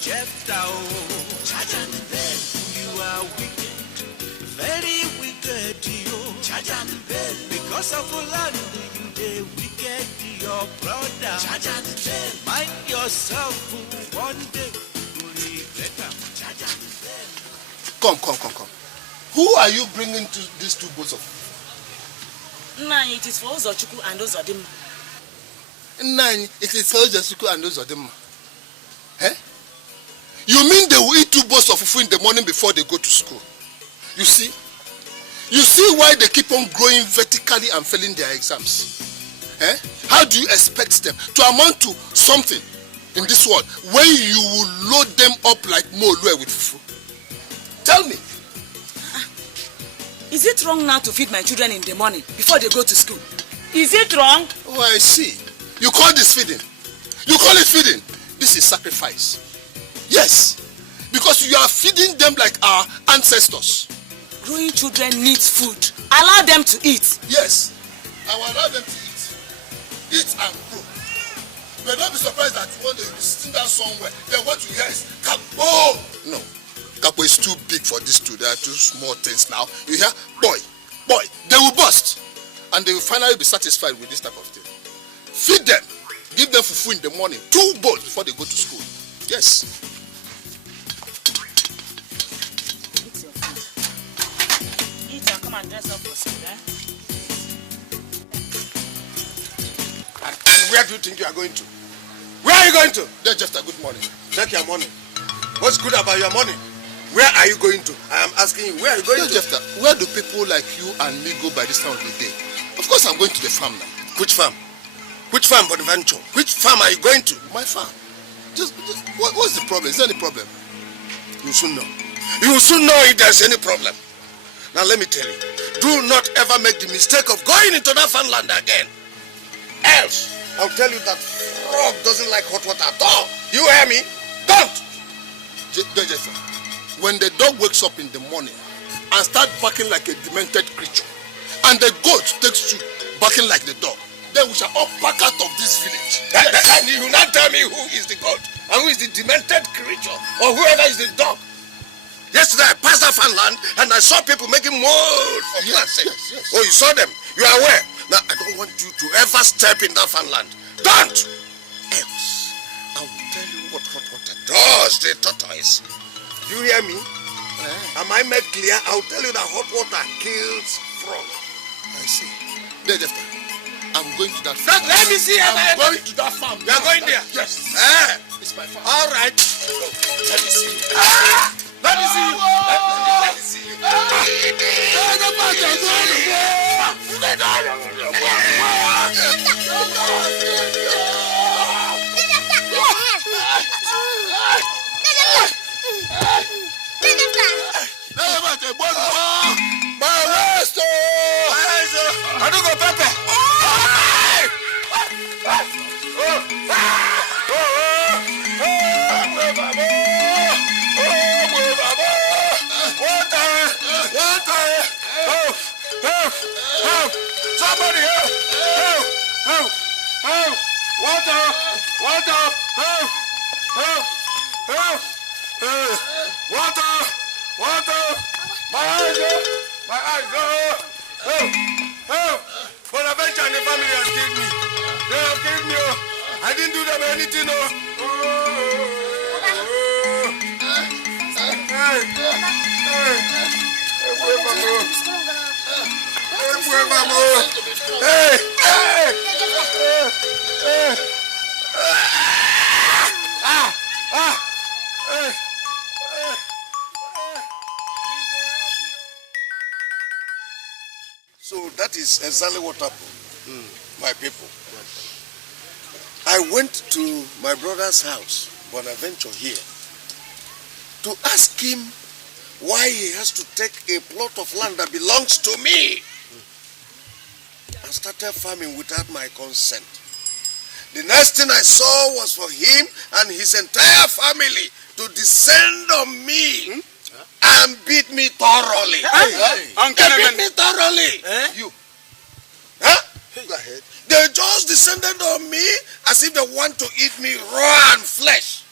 Charge and bell. You are wicked, very wicked, you. Charge and bell. Because of land, you the wicked, your brother. Charge and bell. Mind yourself, one day you will regret them. Charge and bell. Come. Who are you bringing to these two boats of? Nine, it is for Ozochukwu and Ozodim. Nine, it is for Ozochukwu and Ozodim. Eh? You mean they will eat two bowls of fufu in the morning before they go to school? You see why they keep on growing vertically and failing their exams? Eh? How do you expect them to amount to something in this world when you will load them up like Molue with fufu? Tell me. Is it wrong now to feed my children in the morning before they go to school? Is it wrong? Oh, I see. You call this feeding? You call it feeding? This is sacrifice. Yes, because you are feeding them like our ancestors. Growing children need food. Allow them to eat. Yes, I will allow them to eat. Eat and grow. But don't be surprised that one day you'll be sitting down somewhere, then what you hear is Kapo. No, Kapo is too big for these two. There are two small things now. You hear, boy, they will burst. And they will finally be satisfied with this type of thing. Feed them. Give them fufu in the morning. 2 bowls before they go to school. Yes. Come and dress up for school, eh? And where do you think you are going to? Where are you going to? They're just a good morning. Take your money. What's good about your money? Where are you going to? I am asking you, where are you going to? Jefta, where do people like you and me go by this time of the day? Of course I'm going to the farm now. Which farm? Which farm, Bonaventure? Which farm are you going to? My farm. What's the problem? Is there any problem? You soon know. You will soon know if there's any problem. Now let me tell you, do not ever make the mistake of going into that farmland again. Else, I'll tell you that frog doesn't like hot water at all. You hear me? Don't! When the dog wakes up in the morning and starts barking like a demented creature, and the goat takes to barking like the dog, then we shall all pack out of this village. And you will not tell me who is the goat and who is the demented creature or whoever is the dog. Yesterday I passed that farmland and I saw people making mold for planting. Yes. Oh, you saw them? You are aware? Now I don't want you to ever step in that farmland. Don't! Else, I will tell you what hot water does to the tortoise. You hear me? Am I made clear? I'll tell you that hot water kills frog. I see. I'm going to that farm. Let me see. I'm going to that farm. You are going there? Yes. It's my farm. All right. Let me see. Let me see. Let me see. I don't go Pepe. Somebody help! Water! Water! My eyes! Help! Bonaventure and the family has killed me. They have killed me. I didn't do them anything. So that is exactly what happened, my people. I went to my brother's house, Bonaventure here, to ask him why he has to take a plot of land that belongs to me and started farming without my consent. The next thing I saw was for him and his entire family to descend on me and beat me thoroughly. They beat me thoroughly. You. Huh? Go ahead. They just descended on me as if they want to eat me raw and flesh.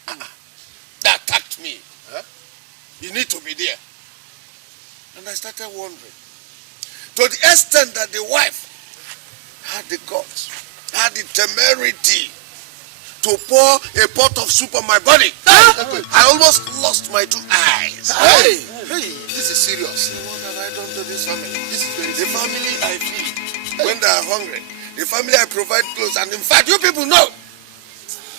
That. You need to be there. And I started wondering. To the extent that the wife had the guts, had the temerity to pour a pot of soup on my body. I almost lost my 2 eyes. Hey, this is serious. What have I done to this family? This is very The serious. family I feed when they are hungry. The family I provide clothes. And in fact, you people know.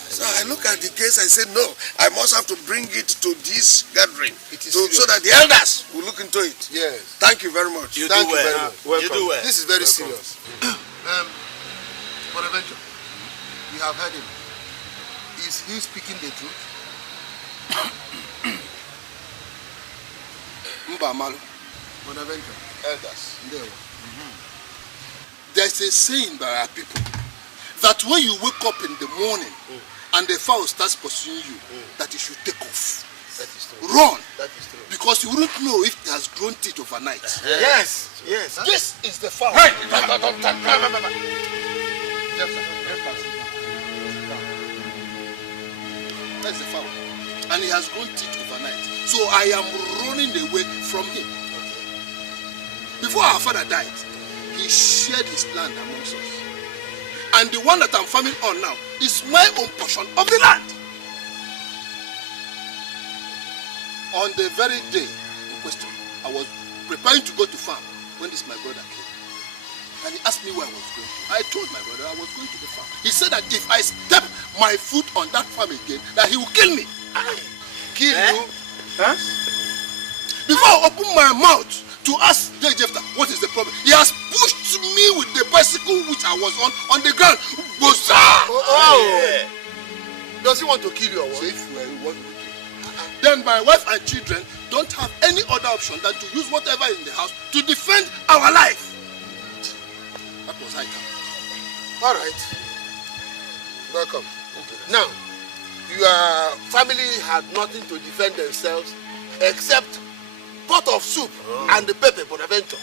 So I look at the case, I say, no, I must have to bring it to this gathering so that the elders will look into it. Yes. Thank you very much. Thank you very much. You do well. This is very serious. Bonaventure, you have heard him. Is he speaking the truth? Mbamalu, Bonaventure, elders. There's a saying by our people that when you wake up in the morning and the fowl starts pursuing you, that you should take off. That is true. Run. That is true. Because you wouldn't know if it has grown teeth overnight. Yes. Yes. This is the fowl. Hey! That's the fowl. And he has grown teeth overnight. So I am running away from him. Before our father died, he shared his land amongst us. And the one that I'm farming on now is my own portion of the land. On the very day in question, I was preparing to go to farm when this my brother came. And he asked me where I was going to. I told my brother I was going to the farm. He said that if I step my foot on that farm again, that he will kill me. Kill you? Huh? Before I open my mouth to ask Dikeh what is the problem, he has pushed me with the bicycle which I was on the ground. Yeah. Does he want to kill you or what? So if you want to kill, then my wife and children don't have any other option than to use whatever in the house to defend our life. That was high time. All right. Welcome. Now, your family had nothing to defend themselves except pot of soup and the pepper, Bonaventure.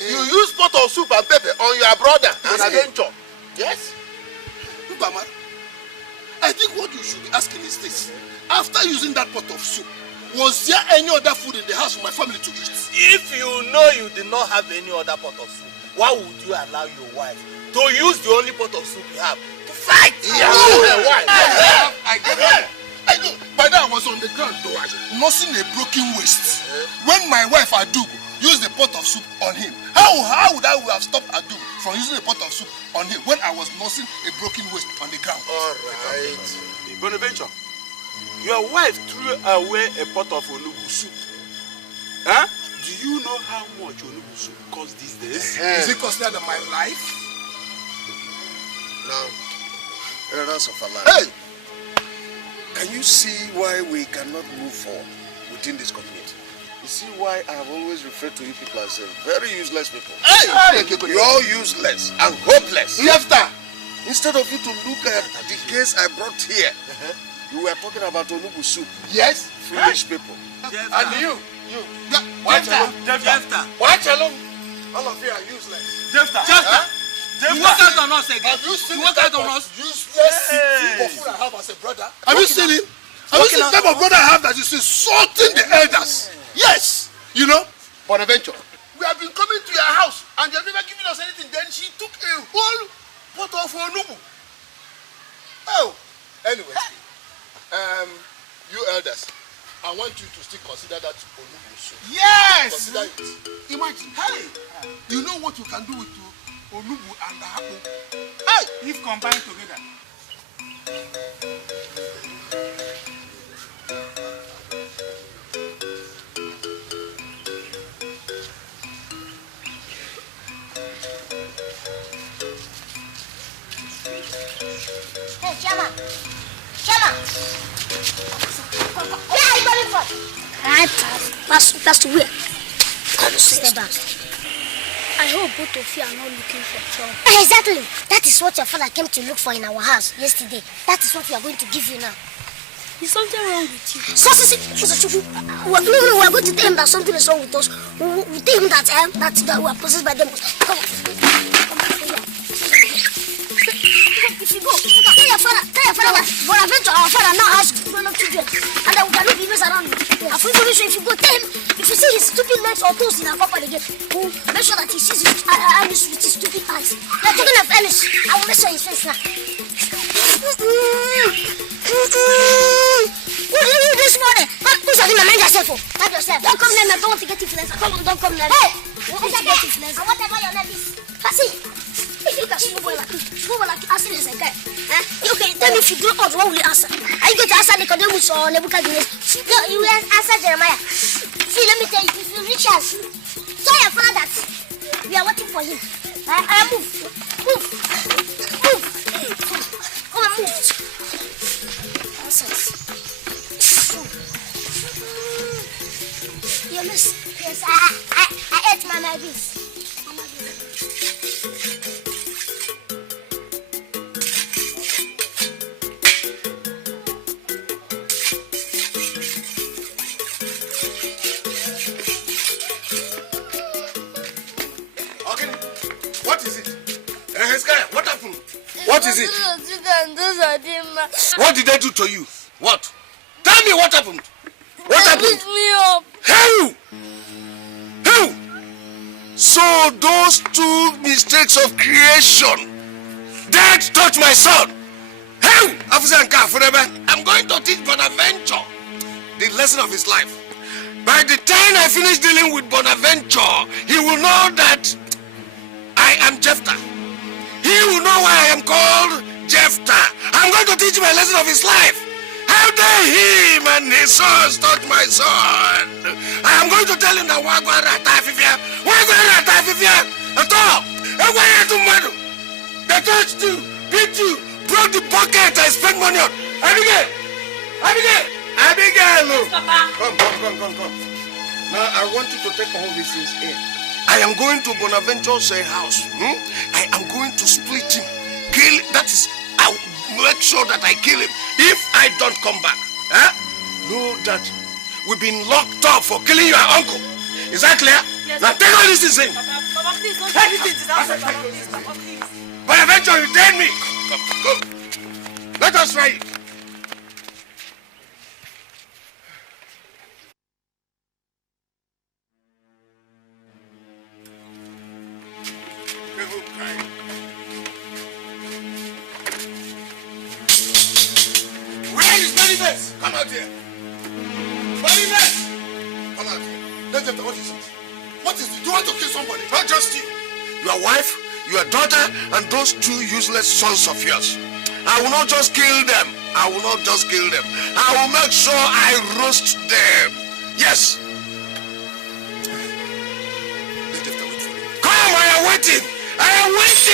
You use pot of soup and pepper on your brother, Bonaventure. Yes? Mbama, I think what you should be asking is this. After using that pot of soup, was there any other food in the house for my family to eat? If you know you did not have any other pot of soup, why would you allow your wife to use the only pot of soup you have to fight? Why? I get it. I know. By then I was on the ground, though, nursing a broken waist. When my wife Adu used the pot of soup on him, how would I have stopped Adu from using a pot of soup on him when I was nursing a broken waist on the ground? All right. Bonaventure, your wife threw away a pot of onubu soup. Huh? Do you know how much onubu soup costs these days? Is it costlier than my life? Now, elders of Allah. Hey! Can you see why we cannot move forward within this community? You see why I have always referred to you people as very useless people. Hey! You're useless and hopeless. Lefter! Instead of you to look at the case I brought here, you were talking about onubu soup. Yes? Foolish people. And you? Watch alone. All of you are useless. You work out on us again. Have you seen You work the out type on of us? useless people I have as a brother? Have you seen him? Have you seen the type of brother I have that is insulting the elders? Yes. You know? Bonaventure. We have been coming to your house and you have never given us anything. Then she took a whole pot of onubu. Oh. Anyway. You elders, I want you to still consider that onubu soup. Yes! Consider it. Imagine. Hey. You know what you can do with onubu and the apple? Hey! If combined together. Hey, Chama! Where are you going from? That's where. Step back. I hope both of you are not looking for trouble. Exactly. That is what your father came to look for in our house yesterday. That is what we are going to give you now. Is something wrong with you? We are going to tell him that something is wrong with us. We tell him that we are possessed by demons. Come on. If you go, tell your father, Bonaventure, our father now has grown up children, and that we cannot be mess around. I feel very sure if you go tell him, if you see his stupid legs or toes in a papa again, make sure that he sees his Anish with his stupid eyes. You're talking of Anish. I will measure his face now. What did you do this morning? Who's talking to mind yourself for? Mind yourself. Don't come near me. I don't want to get influenza. Come on, don't come near me. Hey! I whatever your name is. See, if you can small boy like asking is a guy. Okay, tell me if you grow up, what will you answer? Are you going to answer Nicodemus or Nebuchadnezzar? No, you will answer Jeremiah. See, let me tell you, if you reach us, tell your father that we are waiting for him. Move. Come on, move. Nonsense. You miss. Yes, I ate my beans. What is it? What did they do to you? What? Tell me what happened. What happened? Me up. How? So those two mistakes of creation, Dad taught my son. How? I'm going to teach Bonaventure the lesson of his life. By the time I finish dealing with Bonaventure, he will know that I am Jephthah. He will know why I am called Jephthah. I'm going to teach him a lesson of his life. How dare him and his sons touch my son? I am going to tell him that they touched you, beat you, broke the bucket I spent money on. Abigail! Come. Now I want you to take all these things in. I am going to Bonaventure's house. I am going to split him. Kill. That is, I'll make sure that I kill him if I don't come back. Know that we've been locked up for killing your uncle. Is that clear? Yes. Now take all these things in. Papa, please don't take these things out. Papa, please. Bonaventure, you dare me. Come. Let us try it. Come out here. Come out here. What is it? What is it? Do you want to kill somebody? Not just you. Your wife, your daughter, and those two useless sons of yours. I will not just kill them. I will make sure I roast them. Yes. Come, I am waiting.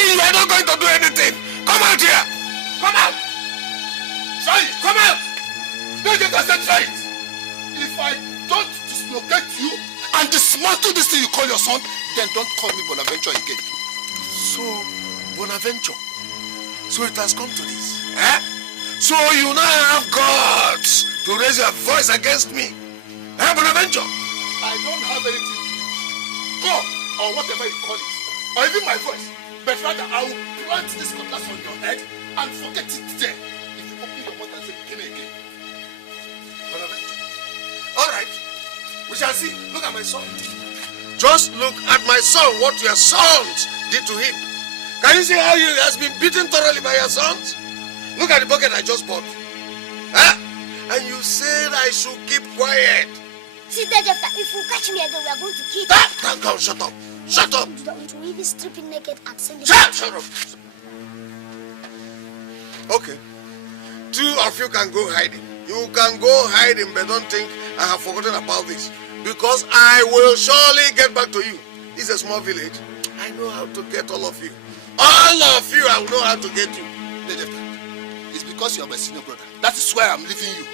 You are not going to do anything. Come out here. Come out. Sorry, come out. Try it. If I don't dislocate you and dismantle this thing you call your son, then don't call me Bonaventure again. So, Bonaventure, so it has come to this. So you now have guts to raise your voice against me. Bonaventure? I don't have anything to do. Go, or whatever you call it, or even my voice. But rather, I will plant this cutlass on your head and forget it there. If you open your mouth and say, kill me again. All right, we shall see. Look at my son. Just look at my son, what your sons did to him. Can you see how he has been beaten thoroughly by your sons? Look at the bucket I just bought. And you said I should keep quiet. See, Jephthah, if you catch me again, we are going to kill you. Come, shut up. Shut up. To even stripping naked and send Shut up. Okay. Two of you can go hiding. You can go hiding, but don't think I have forgotten about this. Because I will surely get back to you. It's a small village. I know how to get all of you. All of you, I will know how to get you. It's because you are my senior brother. That is why I'm leaving you.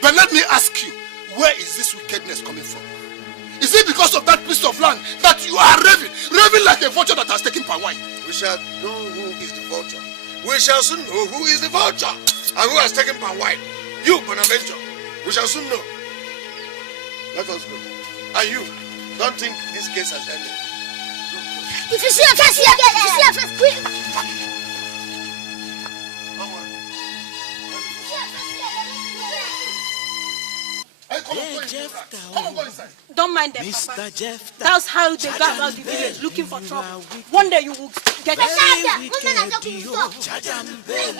But let me ask you, where is this wickedness coming from? Is it because of that piece of land that you are raving like a vulture that has taken palm wine? We shall know who is the vulture. We shall soon know who is the vulture and who has taken palm wine. You, Bonaventure, we shall soon know. Let us go. And you, don't think this case has ended. If you see a face, quick. Come on, go inside. Don't mind them, Mr. Papa. Jeff, That's how they go about the village, looking for trouble. One day you will get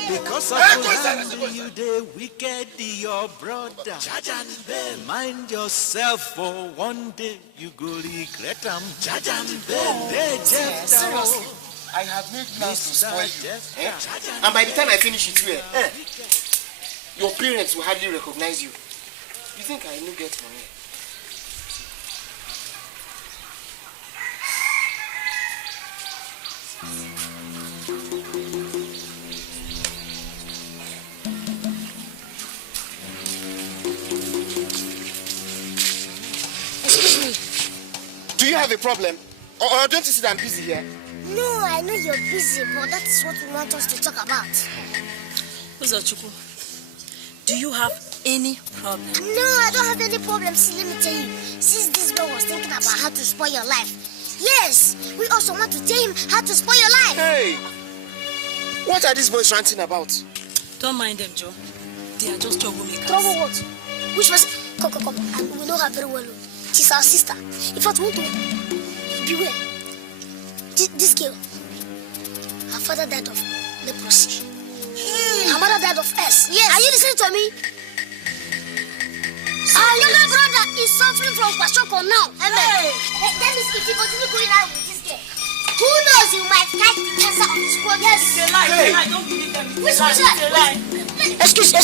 because of handle you the wicked, your brother. Mind yourself for one day you go regret them. Seriously, I have made plans to spoil you. And by the time I finish it here, your parents will hardly recognize you. You think I no get money? Excuse me. Do you have a problem? Or don't you see that I'm busy here? No, I know you're busy, but that is what we want us to talk about. Uzochukwu, do you have any problem? No, I don't have any problem. See, let me tell you. Since this girl was thinking about how to spoil your life, yes, we also want to tell him how to spoil your life. Hey! What are these boys ranting about? Don't mind them, Joe. They are just troublemakers. Trouble what? Which person? Come. And we know her very well. She's our sister. In fact, we want to beware. This girl, her father died of leprosy. Her mother died of S. Yes. Are you listening to me? Our younger brother is suffering from kwashiorkor now. Hey. That is if you continue going out with this girl. Who knows, you might catch the cancer of this world. Yes. It's a lie. Hey. I don't believe them. Which lie? Excuse,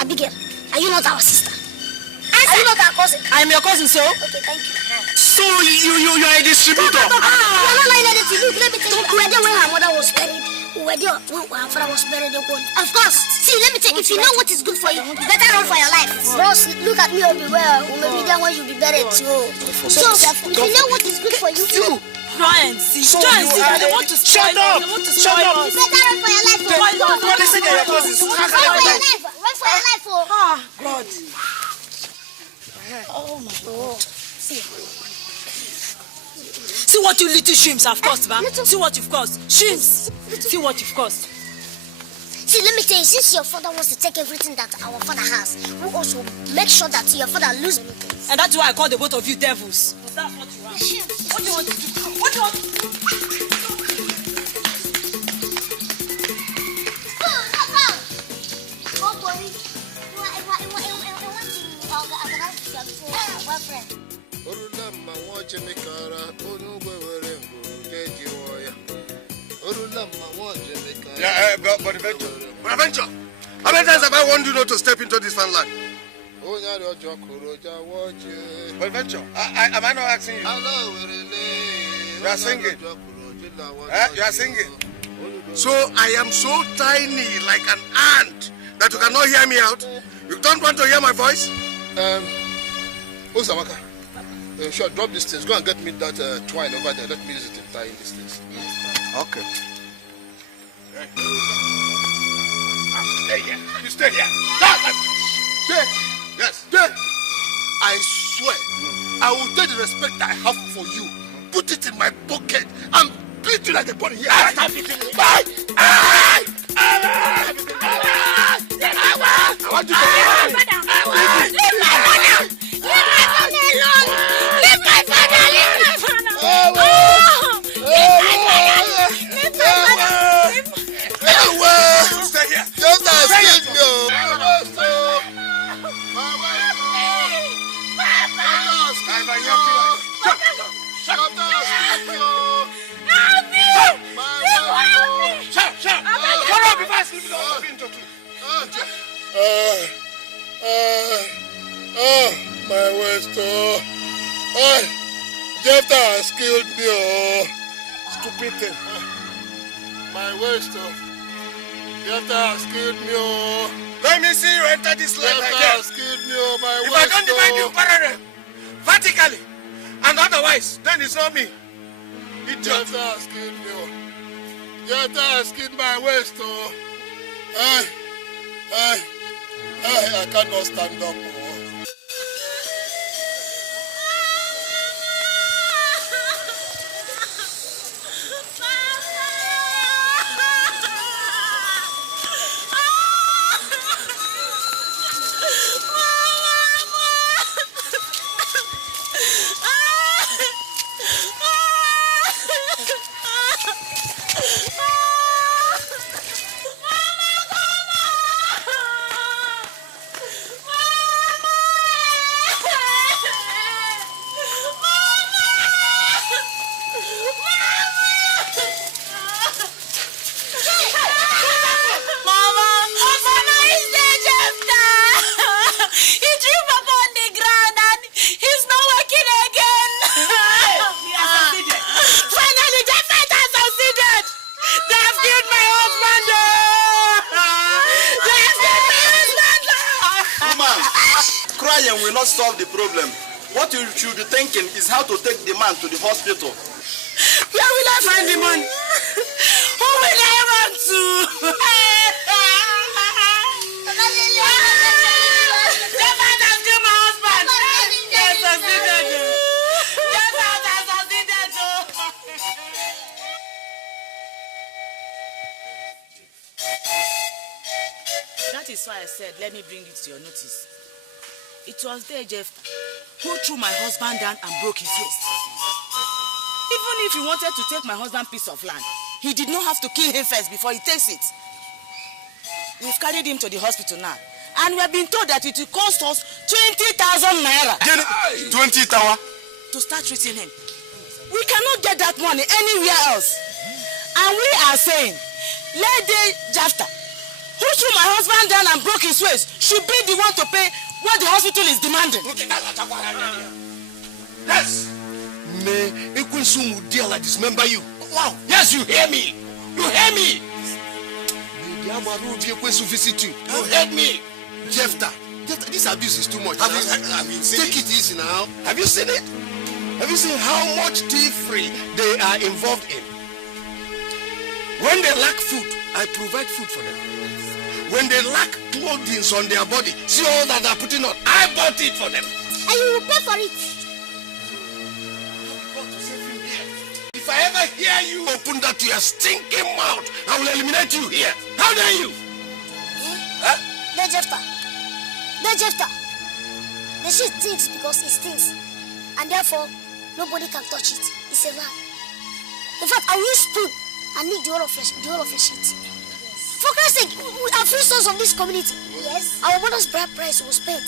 Abigail. Are you not our sister? Are you not our cousin? I am your cousin, so? Okay, thank you. So you are a distributor? You are not lying anything. Look, let me tell you. We were there when her mother was buried. We were there when her father was buried. Of course. See, let me tell you. If you know what is good for you, you better run for your life. Bros, look at me or beware. We may be there when you be buried too. So, if you know what is good for you, try and see. Try and see. They want to spoil us. They want to spoil us. You better run for your life. What is it that your cousins? Run for your life. Run for your life. Ah, God. Oh my God. See what you little shrimps have cost, man. See what you've cost. Shrimps. See what you've cost. See, let me tell you, since your father wants to take everything that our father has, we also make sure that your father loses anything. And that's why I call the both of you devils. That's what you are. What do you want to do? What do you want to do? Yeah, but Adventure. How many times have I warned you not to step into this fan land? But Adventure, am I not asking you? You are singing. You are singing. So I am so tiny, like an ant, that you cannot hear me out. You don't want to hear my voice? Osamaka, sure, drop these things. Go and get me that twine over there. Let me use it in tying these things. Okay. Stay here. You stay here. Stay. Yes. Stay. I swear, I will take the respect I have for you, put it in my pocket, and beat you like a bunny. Here. Stop beating me. Bye. I want you to leave my father. Leave my father. Leave my father alone. Leave my father. Leave my father. Leave my father. Leave my father. Stay here. Just as good, no. My waist, Jeff has killed me, stupid thing. My waist, Jeff has killed me, Let me see you enter this life Jeff again. has killed me, my If waist. I don't divide you parallel, vertically, and otherwise, then it's not me. Idiot. Jeff has killed me, Jeff has killed my waist, I cannot stand up. crying will not solve the problem. What you should be thinking is how to take the man to the hospital. Where will I find the money? Who will I run to? The man has killed my husband. Yes, succeeded. Yes, I succeeded. That is why I said, let me bring it to your notice. It was there, Jeff, who threw my husband down and broke his waist. Even if he wanted to take my husband's piece of land, he did not have to kill him first before he takes it. We've carried him to the hospital now, and we have been told that it will cost us 20,000 naira. 20,000? To start treating him. We cannot get that money anywhere else. And we are saying, Lady Jafta, who threw my husband down and broke his waist, should be the one to pay what the hospital is demanding. Yes. May Ekunsumu deal like dismember you. Wow. Yes, you hear me. You hear me. May the Amaru be Ekunsu visit you. You heard me. Jefta, this abuse is too much. Have you seen Take it easy now. Have you seen it? Have you seen how much tea-free they are involved in? When they lack food, I provide food for them. When they lack clothing on their body, see all that they're putting on, I bought it for them. And you will pay for it. If I ever hear you open that your stinking mouth, I will eliminate you here. How dare you? Huh? The shit stinks because it stinks. And therefore, nobody can touch it. It's a lie. In fact, I will use spoon and nick the whole of your shit. For Christ's sake, we are free sons of this community. Yes. Our mother's bride price was paid.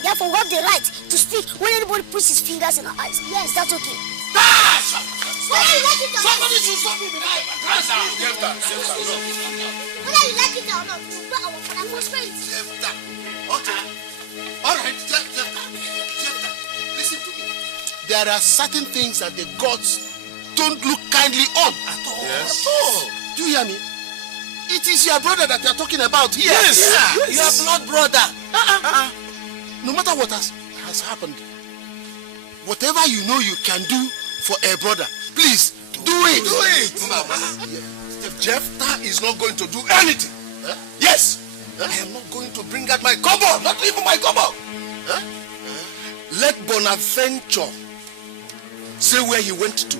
Therefore, we have the right to speak when anybody puts his fingers in our eyes. Yes, is that okay? Whether you like it or not. Somebody should stop me behind. Whether you like it or not, we will our father was friends. Okay. All right, Jefta. Listen to me. There are certain things that the gods don't look kindly on at all. Yes. At all. Do you hear me? It is your brother that you are talking about here. Yes. Your blood brother. No matter what has happened, whatever you know you can do for a brother, please do it. Do it. Jefta is not going to do anything. Huh? Yes. Huh? I am not going to bring out my kobo. Not even my kobo. Huh? Let Bonaventure say where he went to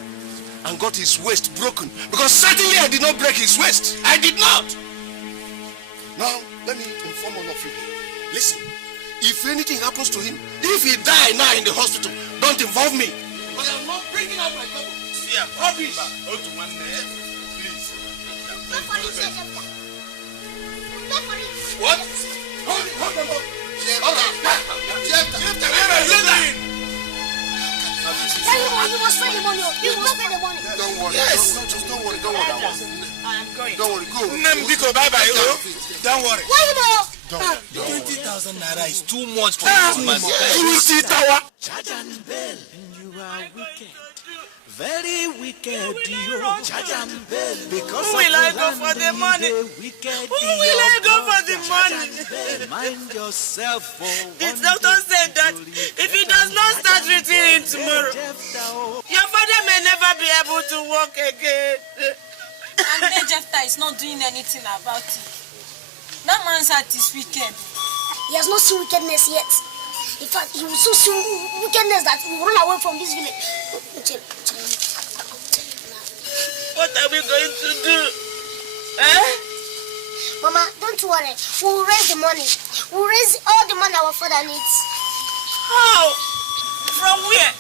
and got his waist broken. Because certainly I did not break his waist. I did not. Now, let me inform all of you. Listen, if anything happens to him, if he die now in the hospital, don't involve me. But I'm not bringing out my cover. Yeah, rubbish. Please. What? Hold on. All right. You must pay the money. You must pay the money. Don't worry. Yes. Don't worry. I am going. Don't worry. Go. Nembiko, bye-bye. Don't worry. Why you more? 20,000 naira is too much for you. 20,000. Charge and bell, and you are wicked. Very wicked, you charge and bell. Because who will I go for the money? Who will I go for the money? Mind yourself for the doctor said that if he does not start treating him tomorrow, your father may never be able to walk again. And then Jefta is not doing anything about it. That man's heart is wicked. He has not seen wickedness yet. In fact, he will so see wickedness that he will run away from this village. What are we going to do? Mama, don't worry. We will raise the money. We will raise all the money our father needs. How? From where?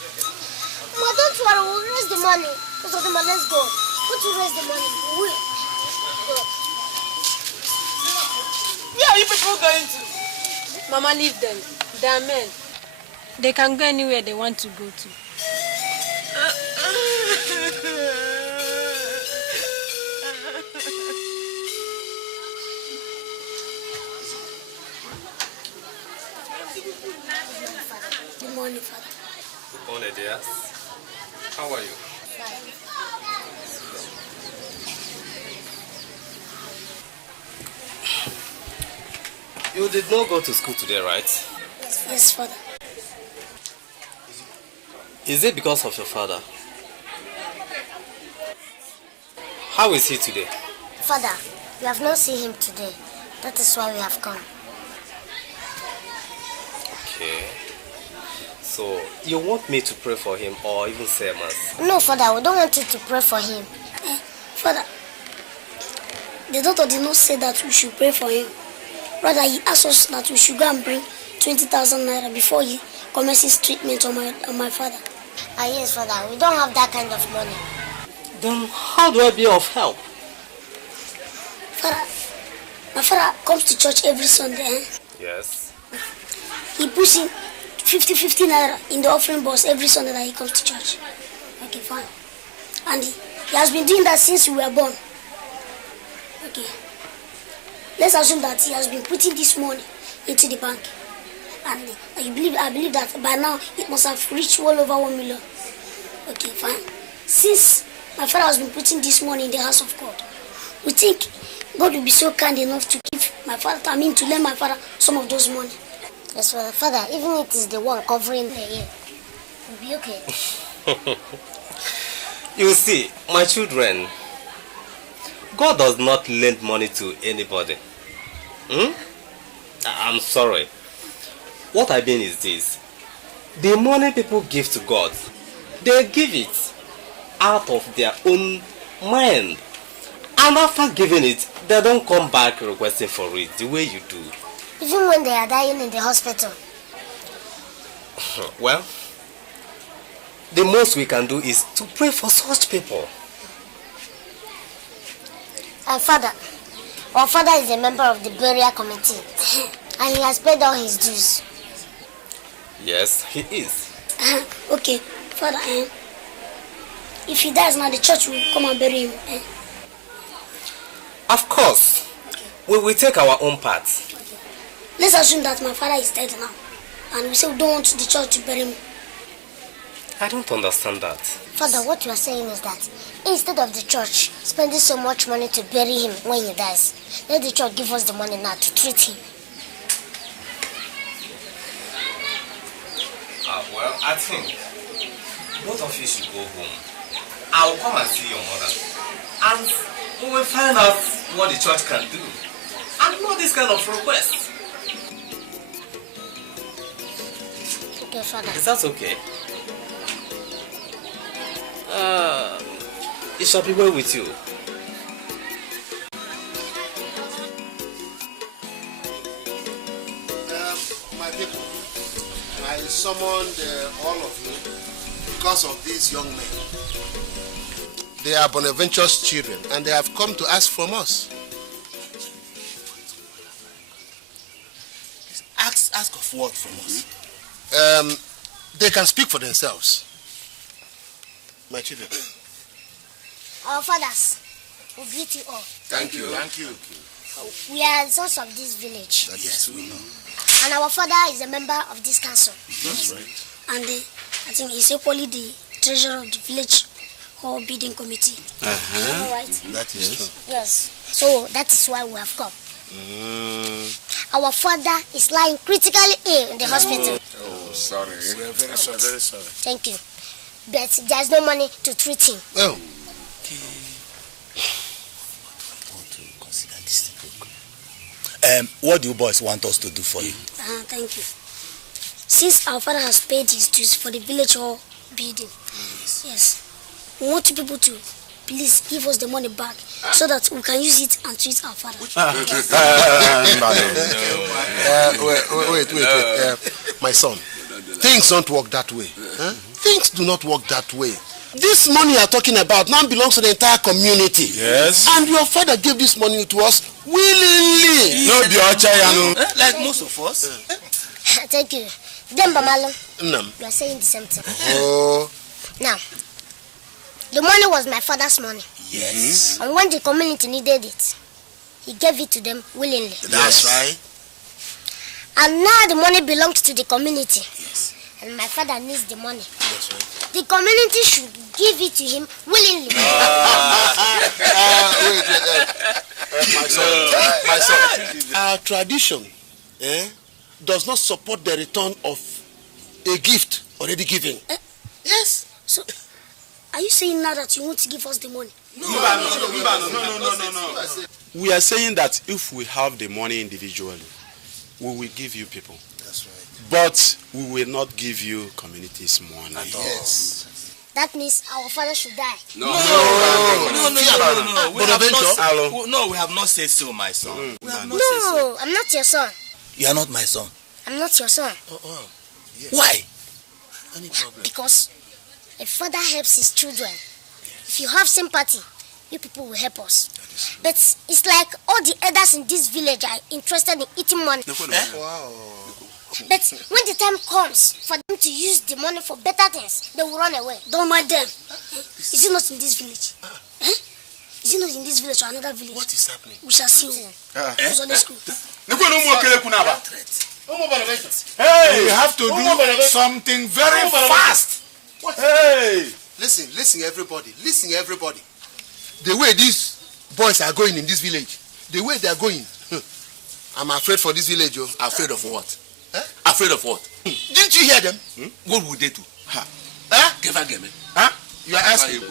Mama, don't worry. We will raise the money. Let's go. Go to raise the money. We will. Where are you people going to? Mama, leave them. They are men. They can go anywhere they want to go to. Good morning, Father. Good morning, dear. How are you? Fine. You did not go to school today, right? Yes, Yes, Father. Is it because of your father? How is he today? Father, we have not seen him today. That is why we have come. Okay. So, you want me to pray for him or even say mass? No, Father, we don't want you to pray for him. Father, the doctor did not say that we should pray for him. Rather, he asked us that we should go and bring 20,000 naira before he commences treatment on my father. Yes, Father, we don't have that kind of money. Then how do I be of help? Father, my father comes to church every Sunday. Yes. He puts in 50 naira in the offering box every Sunday that he comes to church. Okay, fine. And he has been doing that since we were born. Okay. Let's assume that he has been putting this money into the bank. And I believe that by now it must have reached well over 1 million. Okay, fine. Since my father has been putting this money in the house of God, we think God will be so kind enough to give my father, to lend my father some of those money. Yes, Father, even if it is the one covering the ear, we'll be okay. You see, my children, God does not lend money to anybody. I'm sorry. What I mean is this. The money people give to God, they give it out of their own mind. And after giving it, they don't come back requesting for it the way you do. Even when they are dying in the hospital. Well, the most we can do is to pray for such people. Father, our father is a member of the burial committee. And he has paid all his dues. Yes, he is. Okay, Father, if he dies now, the church will come and bury him. Of course. We will take our own part. Let's assume that my father is dead now. And we say we don't want the church to bury him. I don't understand that. Father, what you are saying is that instead of the church spending so much money to bury him when he dies, let the church give us the money now to treat him. Well, I think both of you should go home. I'll come and see your mother. And we will find out what the church can do. And not this kind of request. Okay, Father. Is that okay? It shall be well with you. My people, I summoned all of you because of these young men. They are Bonaventure's children and they have come to ask from us. Ask of what from us? They can speak for themselves. My children. Our fathers, we greet you all. Thank you. Thank you. We are the sons of this village. Yes, we know. And our father is a member of this council. That's right. And I think he's equally the treasurer of the village hall bidding committee. All right. That is true. Yes. So that is why we have come. Our father is lying critically ill in the hospital. Oh, sorry. We are very sorry. Very sorry. Thank you. But there's no money to treat him. Oh. What do you boys want us to do for you? Thank you. Since our father has paid his dues for the village hall building, yes, we want you people to please give us the money back so that we can use it and treat our father. Wait. My son, things don't work that way. Huh? Things do not work that way. This money you are talking about now belongs to the entire community. Yes. And your father gave this money to us willingly. No, Like most of us. Thank you. Demba Malo, No. you are saying the same thing. Oh. Now, the money was my father's money. Yes. And when the community needed it, he gave it to them willingly. That's right. And now the money belongs to the community. Yes. And my father needs the money. That's right. The community should give it to him willingly. My son. Our tradition does not support the return of a gift already given. Yes. So, are you saying now that you want to give us the money? No. We are saying that if we have the money individually, we will give you people. That's right. But we will not give you communities money. Yes. That means our father should die. No. We have not said so, my son. No, I'm not your son. You are not my son. I'm not your son. Yes. Why? Any problem? Because a father helps his children. If you have sympathy, you people will help us. But it's like all the elders in this village are interested in eating money. Wow. But when the time comes for them to use the money for better things, they will run away. Don't mind them. Is it not in this village? Is it not in this village or another village? What is happening? We shall see. Let's go. Hey, we have to do something very fast. Hey! Listen, everybody. The way these boys are going in this village, the way they are going, I'm afraid for this village. Afraid of what? Afraid of what? Didn't you hear them? What would they do? You are asking.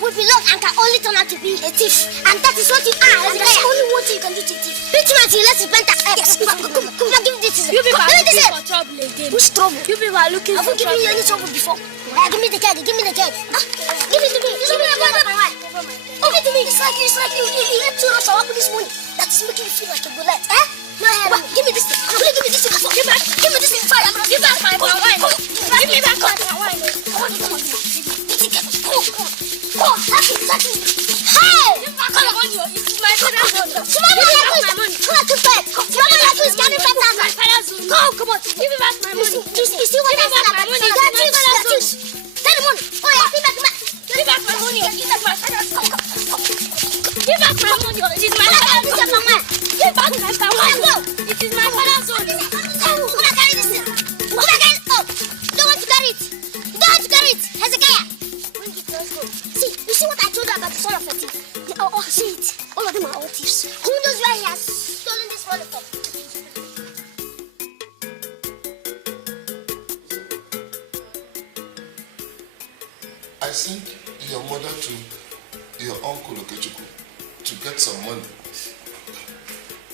Will belong and can only turn out to be a thief. And that is what you are. And that's only one thing you can do to thief. Beat him until he lets his penta. Yes, come on, give me this. You people are looking for trouble again. Which trouble? You people are looking for trouble. Have you given me any trouble before? Give me the keg, give me the keg. Give it to me. Give it to me. It's like you let too much of this money. That is making you feel like a bullet. No, give me this thing. Give me this thing. Give me this thing. Fire. Give back my wine. Give me back my wine. Come on. Oh, that's it. Hey! Come on, it's my father's own. Tomorrow, my money. Come on, tomorrow, is getting better. My father's own. Come on, give me back my money. You see what I said about money? Tell the money. Oh, yeah, give back my money. Give back my father's own. Give back my money. It is my father's own. Give back my father's own. It is my father's own. Who can carry this thing? Who can carry it? Oh, you don't want to carry it. You don't want to carry it. Hezekiah. Bring it, let's go. See what I told you about the son of a thief? See it. All of them are all thieves. Who knows where he has stolen this money from? I sent your mother to your uncle Okechukwu to get some money.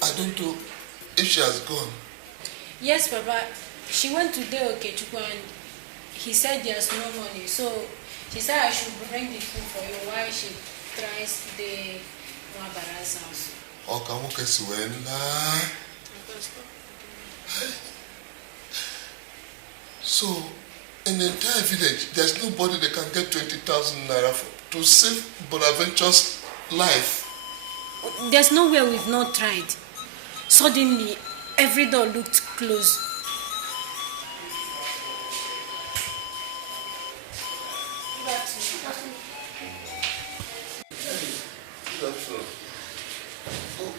I don't know if she has gone. Yes, Papa. She went to the Okechukwu and he said there's no money. So she said I should bring the food for you while she tries the Mwabara's house. So, in the entire village, there's nobody that can get 20,000 naira to save Bonaventure's life. There's nowhere we've not tried. Suddenly, every door looked closed.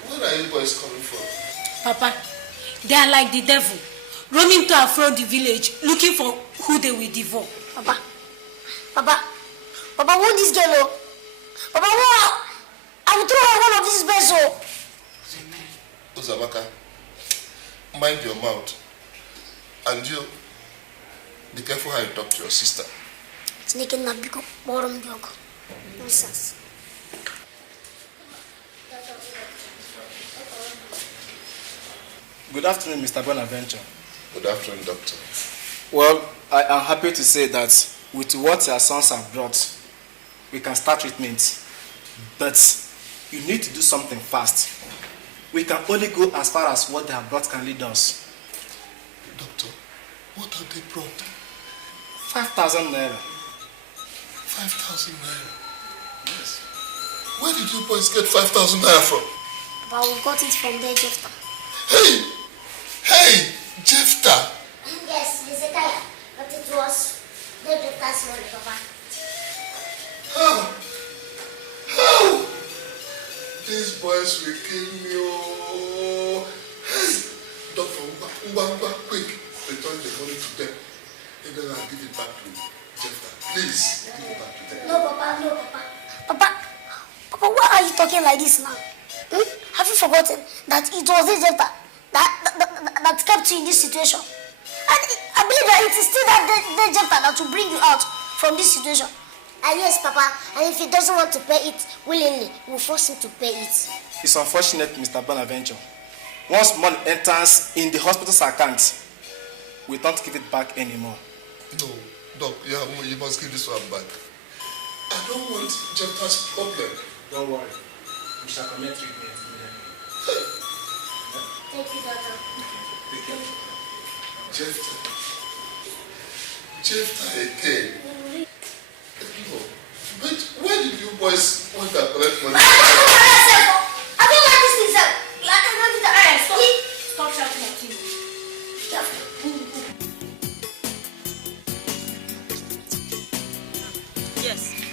Where are you boys coming from? Papa, they are like the devil, roaming to and fro the village, looking for who they will devour. Papa, who this girl? Oh? Papa, who? I will throw her one of these beds. Oh. Uzabaka, mind your mouth. And you, be careful how you talk to your sister. Nonsense. Good afternoon, Mr. Bonaventure. Good afternoon, Doctor. Well, I am happy to say that with what your sons have brought, we can start treatment. But you need to do something fast. We can only go as far as what they have brought can lead us. Doctor, what have they brought? 5,000 naira. 5,000 naira? Yes. Where did you boys get 5,000 naira from? But we got it from there, Jephthah. Hey, Jephthah. Yes, Hezekiah. But it was the Jephthah's money, Papa. How? These boys will kill me. Oh. Hey, quick. Return the money to them. And then I'll give it back to Jephthah. Please, give it back to them. No, Papa, no, Papa. Papa, why are you talking like this now? Have you forgotten that it was this Jephthah that kept you in this situation? And I believe that it is still that Jephthah that will bring you out from this situation. Yes, Papa. And if he doesn't want to pay it willingly, we'll force him to pay it. It's unfortunate, Mr. Bonaventure. Once money enters in the hospital's account, we don't give it back anymore. No, Doc, you must give this one back. I don't want Jephthah's problem. Don't worry. We shall commence treatment. Thank you, Doctor. Take care. Jephthah again. No. But why did you boys want to collect money? I don't like this thing, sir. Stop shouting at him.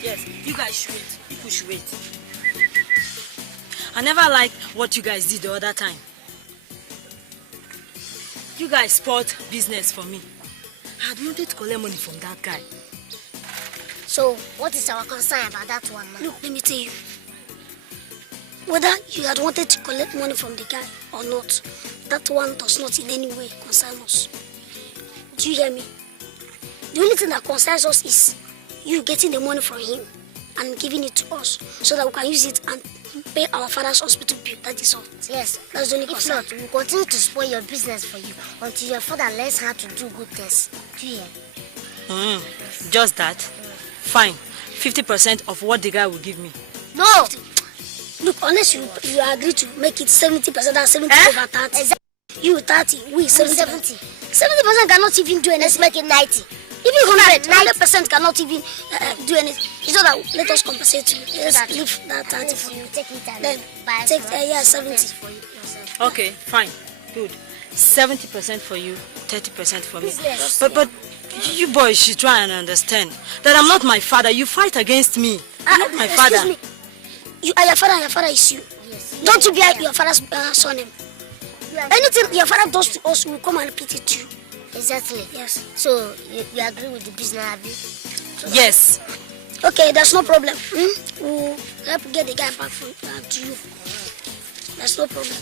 Yes. You guys should wait. People should wait. I never liked what you guys did the other time. You guys spoiled business for me. I had wanted to collect money from that guy. So, what is our concern about that one, man? Look, let me tell you. Whether you had wanted to collect money from the guy or not, that one does not in any way concern us. Do you hear me? The only thing that concerns us is you getting the money from him and giving it to us so that we can use it and pay our father's hospital bill. That is all. Yes. That's the only If concern. not, we'll continue to spoil your business for you until your father learns how to do good things. Do you hear? Just that? Fine. 50% of what the guy will give me. No! Look, unless you agree to make it 70% and 70 over 30. Exactly. You 30, we 70. 70% cannot even do anything. Let's make it 90. Even 100% cannot even do anything. It's not that let us compensate you. Let's leave that 30 for you. Take it and then buy take 70 for yourself. Okay, fine. Good. 70% for you, 30% for me. Business. But you boys should try and understand that I'm not my father. You fight against me. I'm not my father. Excuse me. You are your father and your father is you. Yes. Don't you be your father's son name. Anything your father does to us, will come and repeat it to you. Exactly. Yes. So, you agree with the business, have you? Yes. Okay, there's no problem. We'll help get the guy back to you. There's no problem.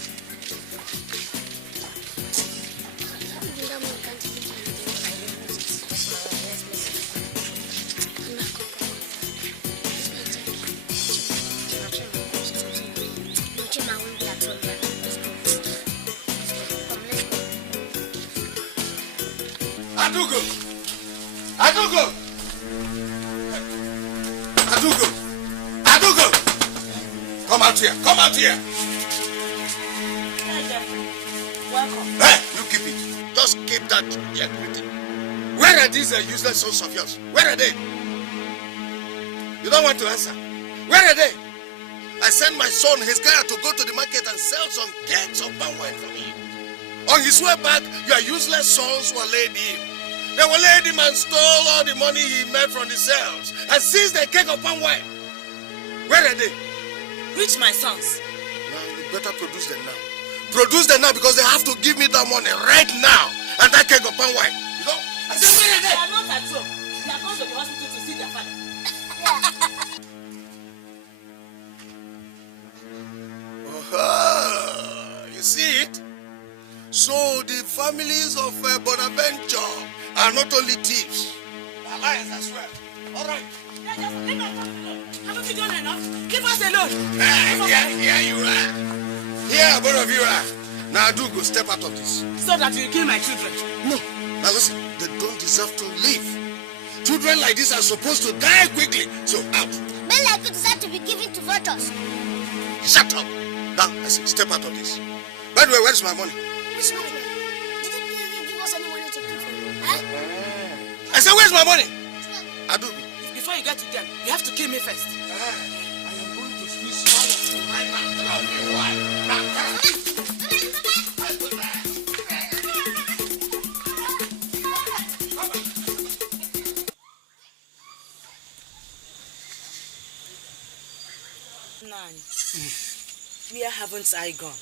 Adugo! Come out here! Welcome. Hey, you keep it. Just keep that greeting. Where are these useless sons of yours? Where are they? You don't want to answer. Where are they? I sent my son, Hezekiah, to go to the market and sell some kegs of palm wine for me. On his way back, your useless sons were laid in. They were laid him and stole all the money he made from the sales and seized the keg of palm wine. Where are they? Which my sons? Now, you better produce them now. Produce them now because they have to give me that money right now. And that keg of palm wine. You know? I said, where are they? They are not at home. They are going to the hospital to see their father. You see it? So the families of Bonaventure are not only thieves, they are liars as well. All right. Haven't you done enough? Leave us alone. Here you are. Here, both of you are. Now do go step out of this. So that you kill my children. No. Now listen, they don't deserve to live. Children like this are supposed to die quickly. So out. Men like you deserve to be given to vultures. Shut up. Now, I say, step out of this. By the way, where's my money? Which money? Didn't you give us any money to keep for you? Huh? I said, where's my money? Adugo. Before you get to them, you have to kill me first. I am going to squeeze all of you right now. Tell me why. Nani, where haven't I gone?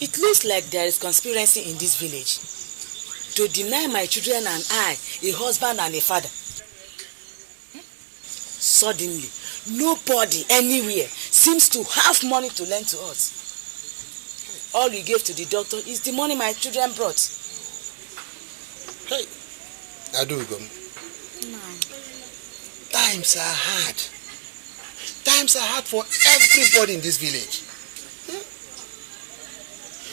It looks like there is conspiracy in this village to deny my children and I a husband and a father. Suddenly, nobody anywhere seems to have money to lend to us. All we gave to the doctor is the money my children brought. Hey, Adugum. Times are hard. Times are hard for everybody in this village.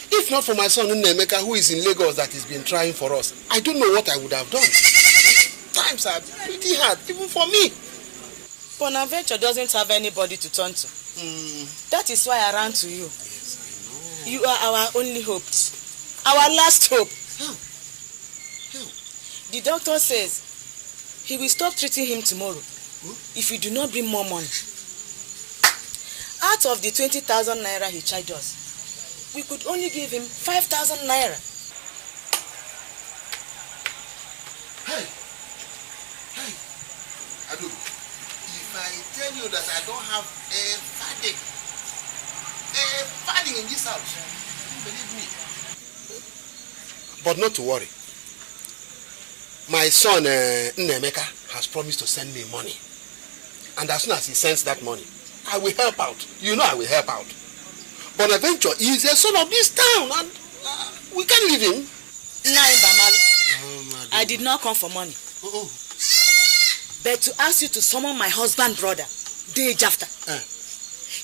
If not for my son Nnemeka, who is in Lagos, that has been trying for us, I don't know what I would have done. Times are pretty hard, even for me. Bonaventure doesn't have anybody to turn to. That is why I ran to you. Yes, I know. You are our only hope. Our last hope. How? The doctor says he will stop treating him tomorrow if you do not bring more money. Out of the 20,000 naira he charged us, we could only give him 5,000 naira. Hey, Adu, if I tell you that I don't have a padding in this house, you believe me. But not to worry. My son Nnemeka has promised to send me money. And as soon as he sends that money, I will help out. You know I will help out. Bonaventure is a son of this town and we can't leave him. I did not come for money. But to ask you to summon my husband brother, Dikeh after.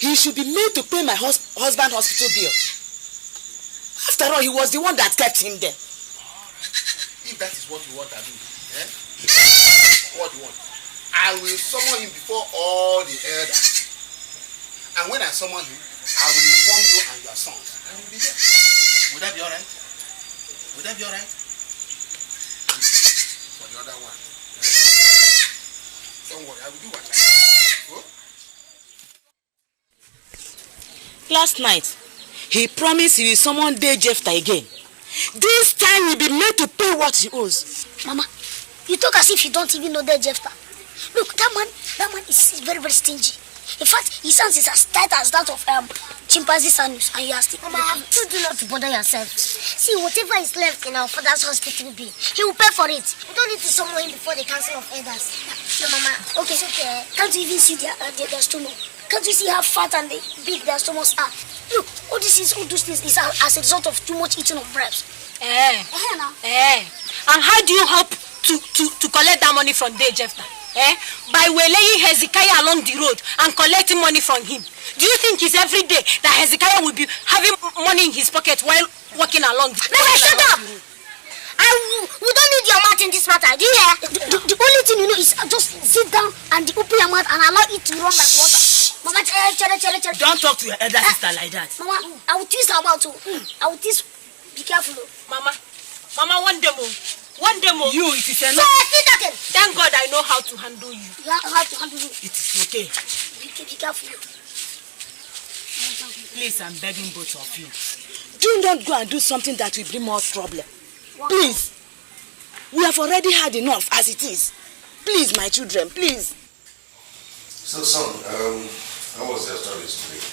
He should be made to pay my husband hospital bill. After all, he was the one that kept him there. If that is what you want to do, what you want, I will summon him before all the elders. And when I summon him, I will inform you and your sons. I will be there. Would that be alright? Would that be alright? For the other one. Don't worry, I will do what I can. Last night, he promised he will summon Dikeh again. This time he'll be made to pay what he owes. Mama, you talk as if you don't even know Dikeh. Look, that man is very, very stingy. In fact, his hands is as tight as that of chimpanzee Sanus, and you are still. Mama, I have told you not to bother yourself. See, whatever is left in our father's hospital bill, he will pay for it. We don't need to summon him before the council of elders. No, Mama. Okay, it's okay. Can't you even see their stomach? Can't you see how fat and big their stomachs are? Look, all those things is as a result of too much eating of bread. And how do you hope to collect that money from Dikeh? By waylaying Hezekiah along the road and collecting money from him. Do you think it's every day that Hezekiah will be having money in his pocket while walking along? Never shut up! We don't need your mouth in this matter, do you hear? The only thing you know is just sit down and open your mouth and allow it to run like water. Mama, don't talk to your elder sister like that. Mama, I will twist her mouth too. I will twist. Be careful. Mama, one day more. One day more. You, it is enough. So, thank God I know how to handle you. You know how to handle you. It is okay. Be careful. Please, I'm begging both of you. Do not go and do something that will bring more trouble. Please. We have already had enough as it is. Please, my children, please. So, son, how was your studies today?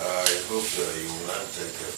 I hope you will not take care.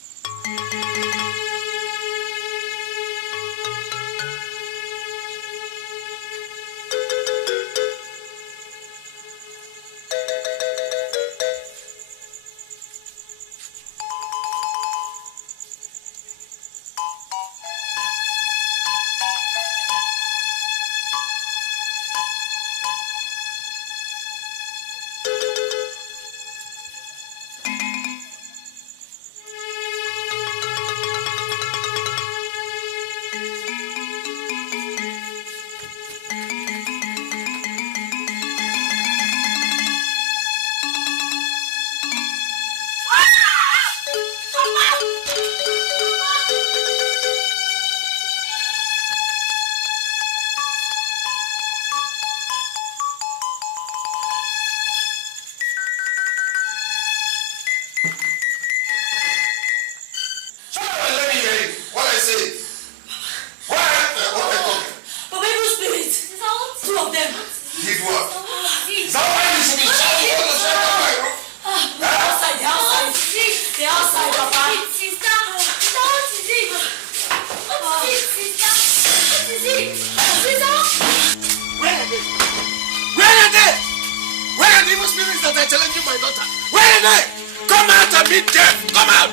Benjamin, come out and meet Jeff. Come out.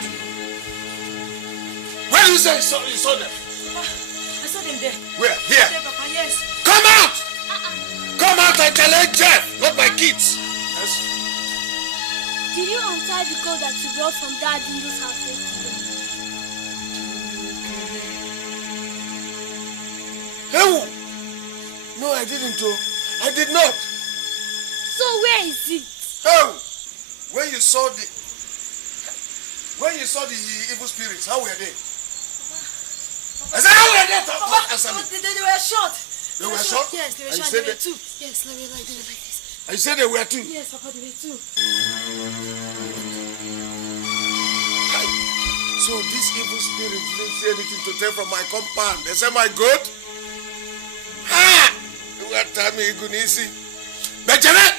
Where you say you saw them? I saw them there. Where? Here. There, Papa, yes. Come out. Come out and challenge Jeff, not my kids. Yes. Did you untie the coat that you brought from Dad in this house yesterday? Hey, no, I didn't. I did not. So where is it? Oh, when you saw the evil spirits, how were they? I said, how were they? They were short. They were short? Yes, they were And short. you They said were two. Yes, they were like this. I said they were two. Yes, Papa, they were two. So these evil spirits didn't say anything to take from my compound. They said my goat. What time you gonna see? Benjamin,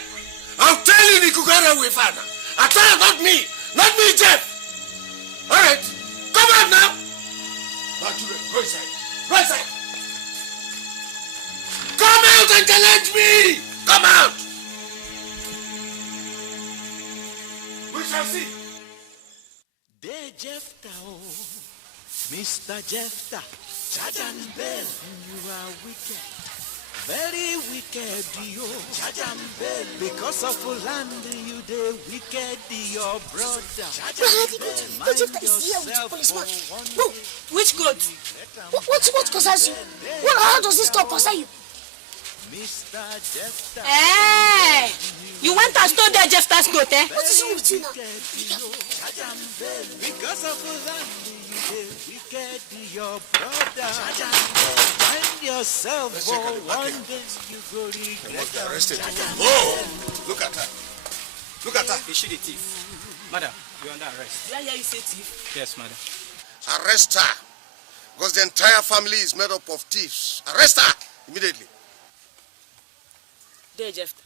I'm telling you, Kukara with father. I tell you, not me, Jeff. All right, come out now. Now, children, go inside. Go inside. Come out and challenge me. Come out. We shall see. There, Jephthah, oh, Mr. Jephthah, Charge and Bell, you are wicked. Very wicked, you Charge and Bell. Because of land, you the wicked, your brother. Mind yourself. No, which goat? What concerns you? How does this talk concern you? Mr. Jephthah. Hey! You went and stole that Jephthah's goat, eh? What is wrong with you now? Because of land, you the wicked, your brother. Mind yourself, for one day you go regret. Arrested. Oh, look at her. Look at her. Is she the thief? Madam, you're under arrest. Yeah, you say thief. Yes, madam. Arrest her. Because the entire family is made up of thieves. Arrest her immediately. There, Jephthah.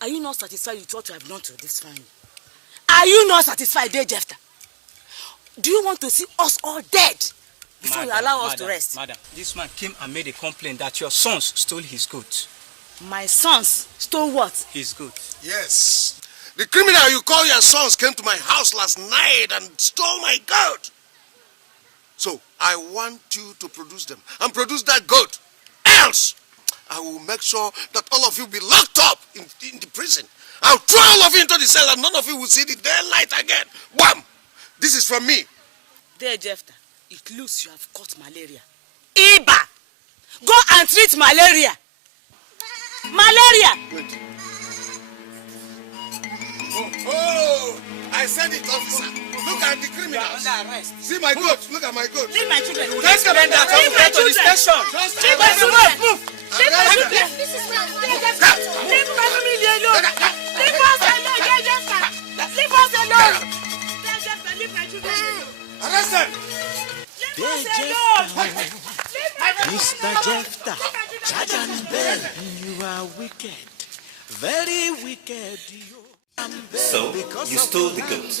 Are you not satisfied with what you have done to this family? Are you not satisfied, there, Jephthah? Do you want to see us all dead before you allow us to rest? Madam, this man came and made a complaint that your sons stole his goat. My sons stole what? His goat. Yes. The criminal you call your sons came to my house last night and stole my goat. So I want you to produce them and produce that goat. Else, I will make sure that all of you be locked up in the prison. I'll throw all of you into the cell and none of you will see the daylight again. Wham! This is from me. There, Jephthah. It looks you have caught malaria. Iba! Go and treat malaria. Malaria! Wait. Oh, I said it, officer. Look at the criminals. Under arrest. See my goat. Look at my goat. Leave my children. Leave my children. Leave my children. Leave my children. Move. Leave my children. Leave my family alone. Leave us alone. Leave us alone. Leave my children alone. Arrest them. There, Jephthah. Mr. Jephthah. Charge and Bell, you are wicked. Very wicked, you. So, you stole the goat?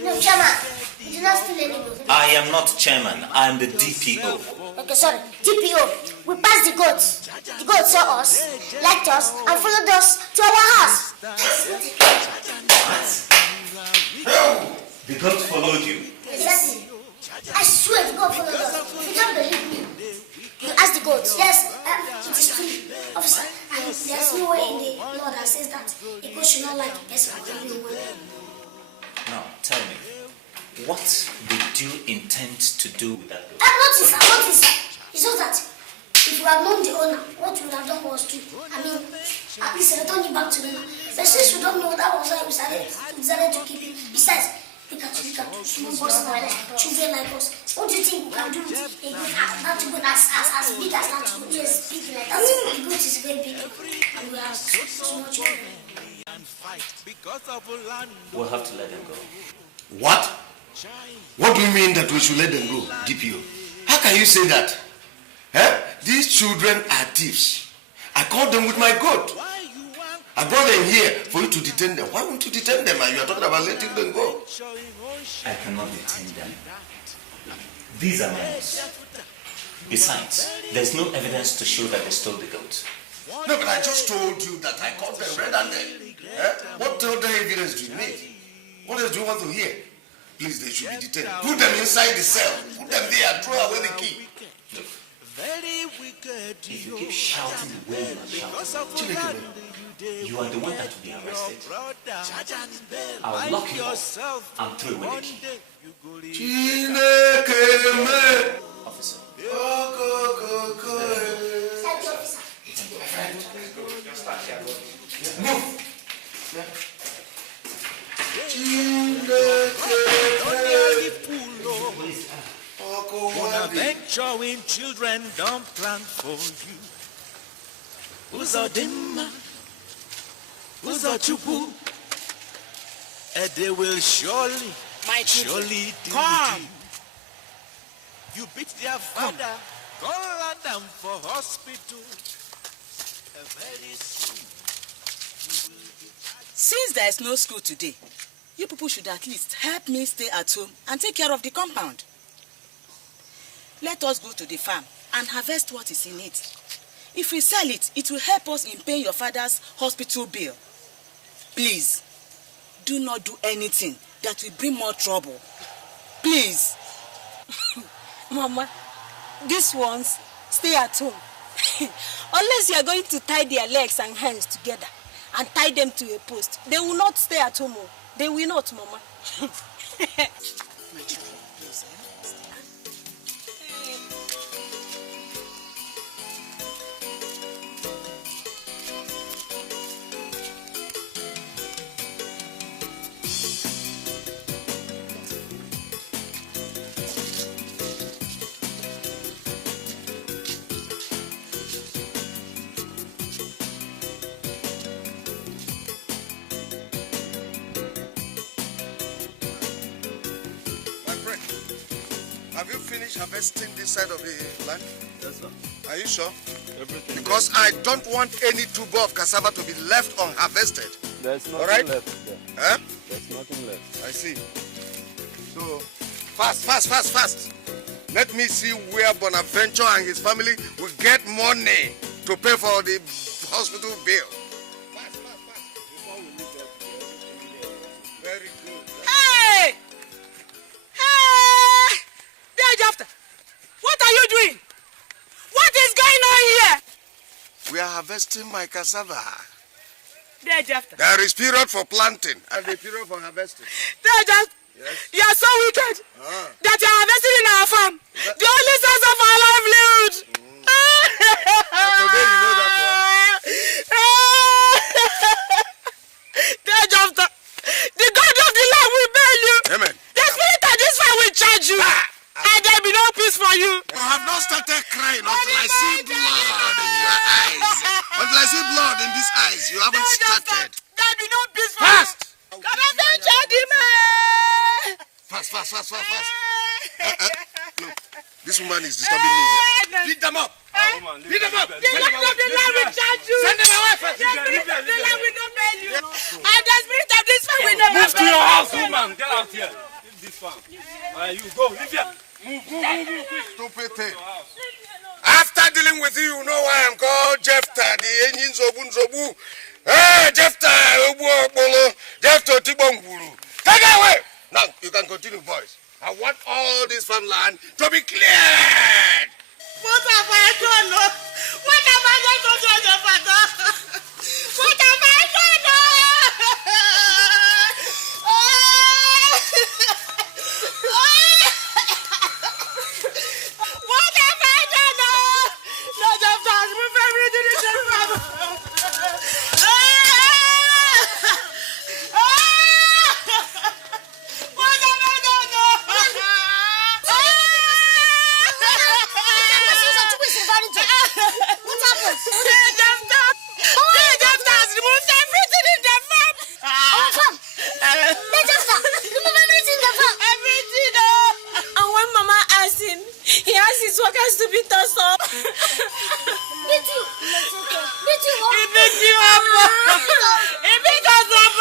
No, Chairman. You did not steal any goat. I am not chairman. I am the DPO. Okay, sorry. DPO. We passed the goats. The goat saw us, liked us, and followed us to our house. What? The goat followed you? Exactly. I swear the goat followed us. You don't believe me. You asked the goat. Yes, it is true. Officer, and there's no way in the law that says that a goat should not like a person or anyone. Now, tell me, what did you intend to do with that goat? Notice. It's just that if you had known the owner, what you would have done was to, at least return it back to the owner. But since we don't know, that was why we decided to keep him. Besides, look at small boys like us, children like us. What do you think we can do with a goat that goat as big as that goat? Yes, big like that. The goat is very big, and we have so much children. We'll have to let them go. What? What do you mean that we should let them go, DPO? How can you say that? These children are thieves. I caught them with my goat. I brought them here for you to detain them. Why won't you detain them? And you are talking about letting them go. I cannot detain them. These are mine. Besides, there's no evidence to show that they stole the goat. No, but I just told you that I caught them red-handed. What other evidence do you need? What else do you want to hear? Please, they should be detained. Put them inside the cell. Put them there and throw away the key. Very wicked. If you keep shouting the way you are shouting, you are the one that will be arrested. I'll lock you up and throw away the key. Officer. Move! Bonaventure children don't plan for you. Who's a dimmer? Who's a chupu? And they will surely, surely deal with you. You beat their father, call them for hospital. Very soon, you will be... Since there is no school today, you people should at least help me stay at home and take care of the compound. Let us go to the farm and harvest what is in it. If we sell it, it will help us in paying your father's hospital bill. Please, do not do anything that will bring more trouble. Please. Mama, these ones stay at home. Unless you are going to tie their legs and hands together and tie them to a post, they will not stay at home. They will not, Mama. My children, please, Have you finished harvesting this side of the land? Yes, sir. Are you sure? Everything. Because I don't want any tuber of cassava to be left unharvested. There's nothing All right? left there. Huh? There's nothing left. I see. So, fast. Let me see where Bonaventure and his family will get money to pay for the hospital bill. Fast. Before we leave there, very good. Hey! After. What are you doing? What is going on here? We are harvesting my cassava. After. There is period for planting and a period for harvesting. Yes. You are so wicked that you are harvesting in our farm. The only source of our livelihood. Today you know that one. After. The God of the land will bail you. Amen. The spirit of this farm will charge you. And there will be no peace for you. You have not started crying until I see blood in your eyes. Until I see blood in these eyes, you haven't started. There will be no peace for Fast! you. Fast. No, this woman is disturbing me here. Beat them up. Beat them up. The Lord of the land will charge you. Send them away first. The spirit of the land will not bail you. And the spirit of this farm will never bail you. Move to your house, woman. Get out here. Leave this farm. You go. Leave here. Move, quick. Stupid thing. After dealing with you, you know why I'm called Jephthah, the engine Zobu. Hey, Jephthah, Jephthah Tibonguru. Take it away. Now, you can continue, boys. I want all this farmland to be cleared. What have I done? What have I done to your father? What have I done? What have I done? Lord of God, move everything in the farm. What have I done? What happened? They just has removed everything in the farm. Our farm? They just remove everything in the farm. Everything. And when Mama asked him, he asked his workers to beat us up. Beat you. Beat you. He beat you up. He beat us up.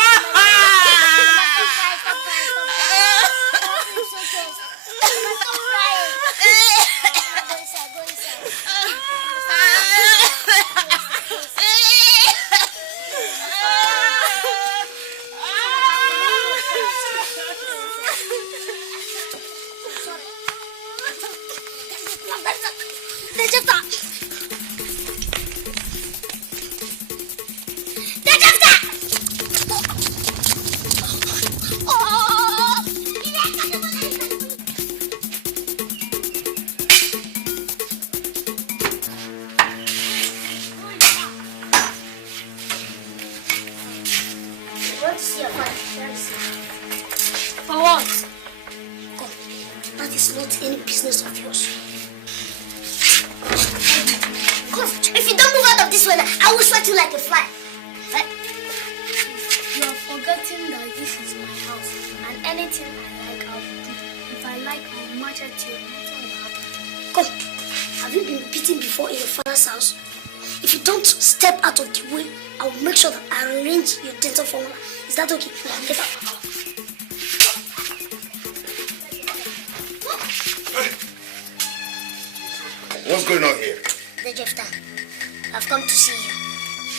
For what? Come, that is not any business of yours. Come, if you don't move out of this weather, I will sweat you like a fly. You are forgetting that this is my house, and anything I like, I'll do. If I like, I'll match at you. Nothing will happen. Come, have you been beaten before in your father's house? If you don't step out of the way, I will make sure that I arrange your dental formula. Is that okay? Get out. What's going on here? The Jefta, I've come to see you.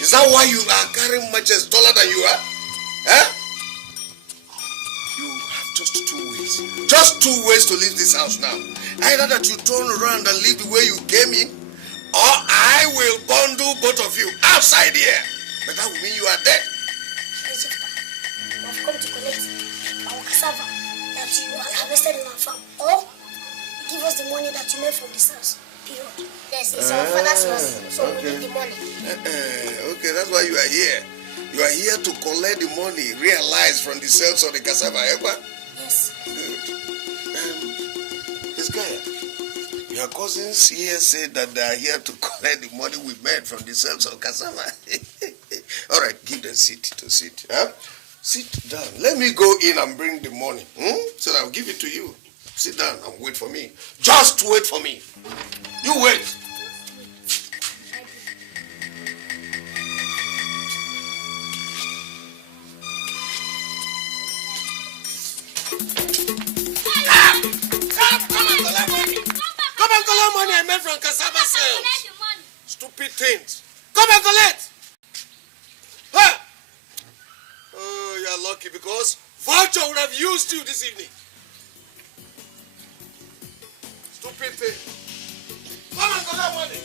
Is that why you are carrying matches taller than you are? Huh? You have just 2 ways. Just 2 ways to leave this house now. Either that you turn around and leave the way you came in, or I will bundle both of you outside here. But that will mean you are dead. The Jefta, I've come to collect our cassava that you harvested in our farm. Or give us the money that you made from this house. Period. Yes, it's our father's money, so we need the money. Okay, that's why you are here. You are here to collect the money realized from the sales of the cassava, ever? Yes. Good. This guy, your cousins here said that they are here to collect the money we made from the sales of cassava. All right, give them seat to sit. Huh? Sit down. Let me go in and bring the money. So I'll give it to you. Sit down and wait for me. Just wait for me. You wait. Come and collect money I made from cassava sales. Stupid things. Come and collect. Huh? Oh, you're lucky because Vulture would have used you this evening. Stupid thing. Come and collect money.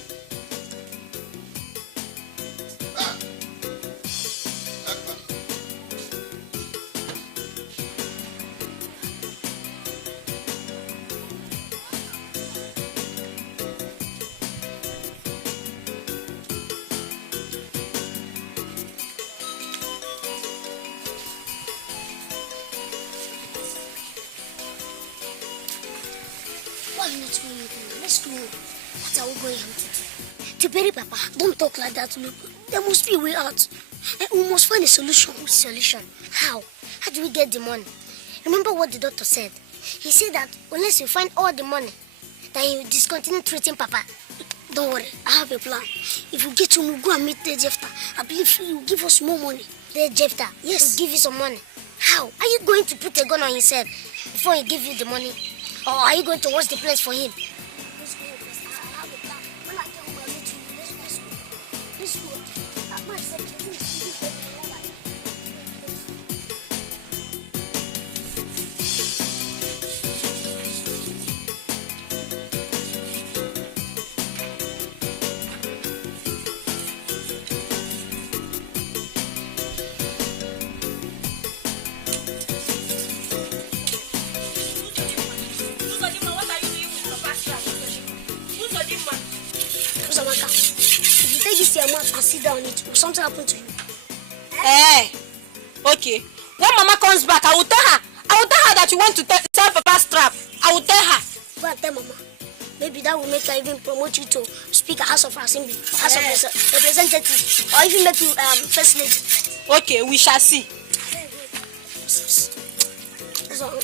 Why are you not going anywhere? Let's go. What are we going out to do? To bury Papa, don't talk like that. Look, there must be a way out. We must find a solution. Which solution? How? How do we get the money? Remember what the doctor said? He said that unless you find all the money, then you discontinue treating Papa. Don't worry, I have a plan. If we get home, we'll go and meet the Jefta. I believe he will give us more money. The Jefta? Yes. He'll give you some money. How? Are you going to put a gun on his head before he give you the money? Or are you going to watch the place for him? Let's go. I have a plan. When I get home, I'll meet you. Let's go. Let's go. I said, and sit down on it. Will something happen to you? Hey, okay. When Mama comes back, I will tell her. I will tell her that you want to sell Papa's trap. I will tell her. Go and tell Mama. Maybe that will make her even promote you to Speaker, House of Assembly, House of Representatives, or even make you First Lady. Okay, we shall see. So,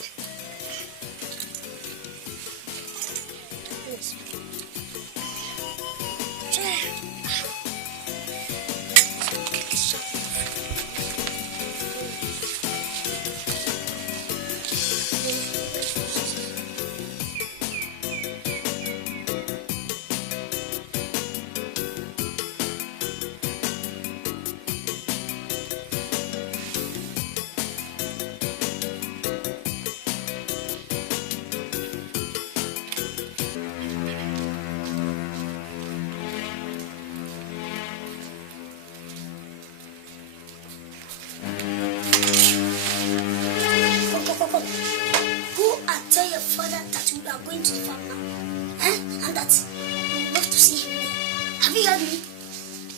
Have you heard me?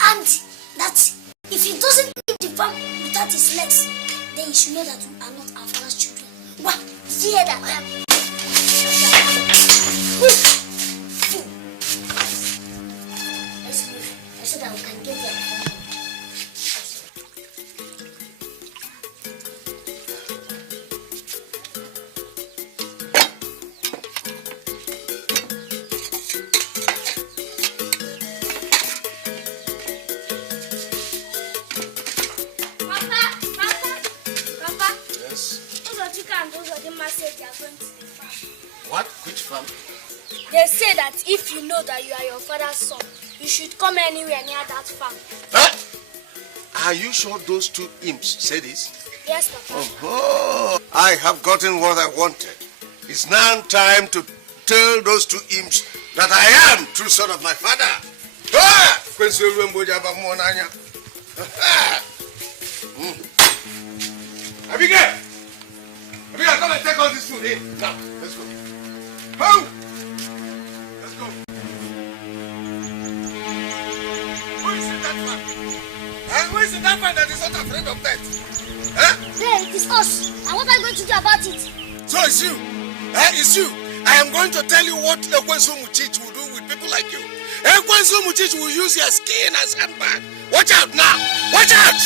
And that if he doesn't leave the farm without his legs, then you should know that we are not our father's children. What? Did you hear that? Let's move so that we can get there. What? Which farm? They say that if you know that you are your father's son, you should come anywhere near that farm. Huh? Are you sure those two imps say this? Yes, Papa. Oh, I have gotten what I wanted. It's now time to tell those two imps that I am true son of my father. Ah! Abigail! Abigail, come and take all this food in. Now, let's go. Ho! Let's go. Who is in that man? Who is in that man that is not afraid of death? Huh? There, it is us. And what are you going to do about it? So it's you. It's you. I am going to tell you what Ekwensu Muchich will do with people like you. Ekwensu Muchich will use your skin as handbag. Watch out now. Watch out.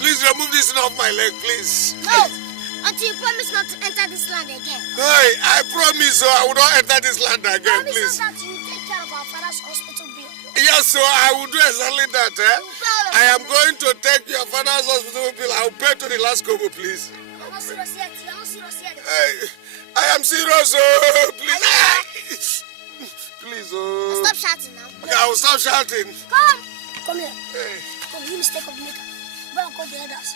Please remove this off my leg, please. No, until you promise not to enter this land again. Hey, I promise I will not enter this land again, Promise please. us that you will take care of our father's hospital bill. Yes, so I will do exactly that. I am going to take your father's hospital bill. I will pay to the last kobo, please. You're not serious yet. You're not serious yet. I am serious, please. Please, Stop shouting now. Okay, I will stop shouting. Come. Come here. Hey. Come, you mistake of maker. Go and call the others.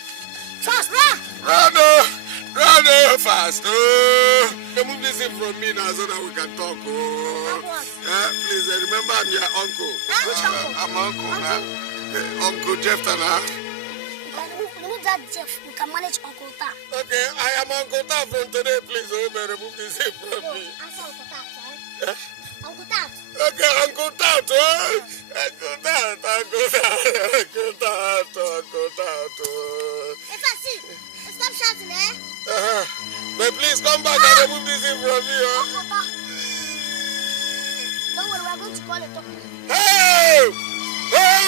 Fast, run! Run, fast. Remove this thing from me now so that we can talk. Please, remember I'm your uncle. Which uncle? I'm uncle now. Uncle Jeff Tana. Remove that Jeff. We can manage Uncle Ta. Okay, I am Uncle Ta from today. Please, remove this thing from me. Answer Uncle Ta, right? Uncle Ta. Okay, Uncle Tat, Uncle Tat. If I see, stop shouting, eh? But please come back and remove this thing from me, Uncle Ta. Don't worry, we're going to call a doctor. Hey! Hey!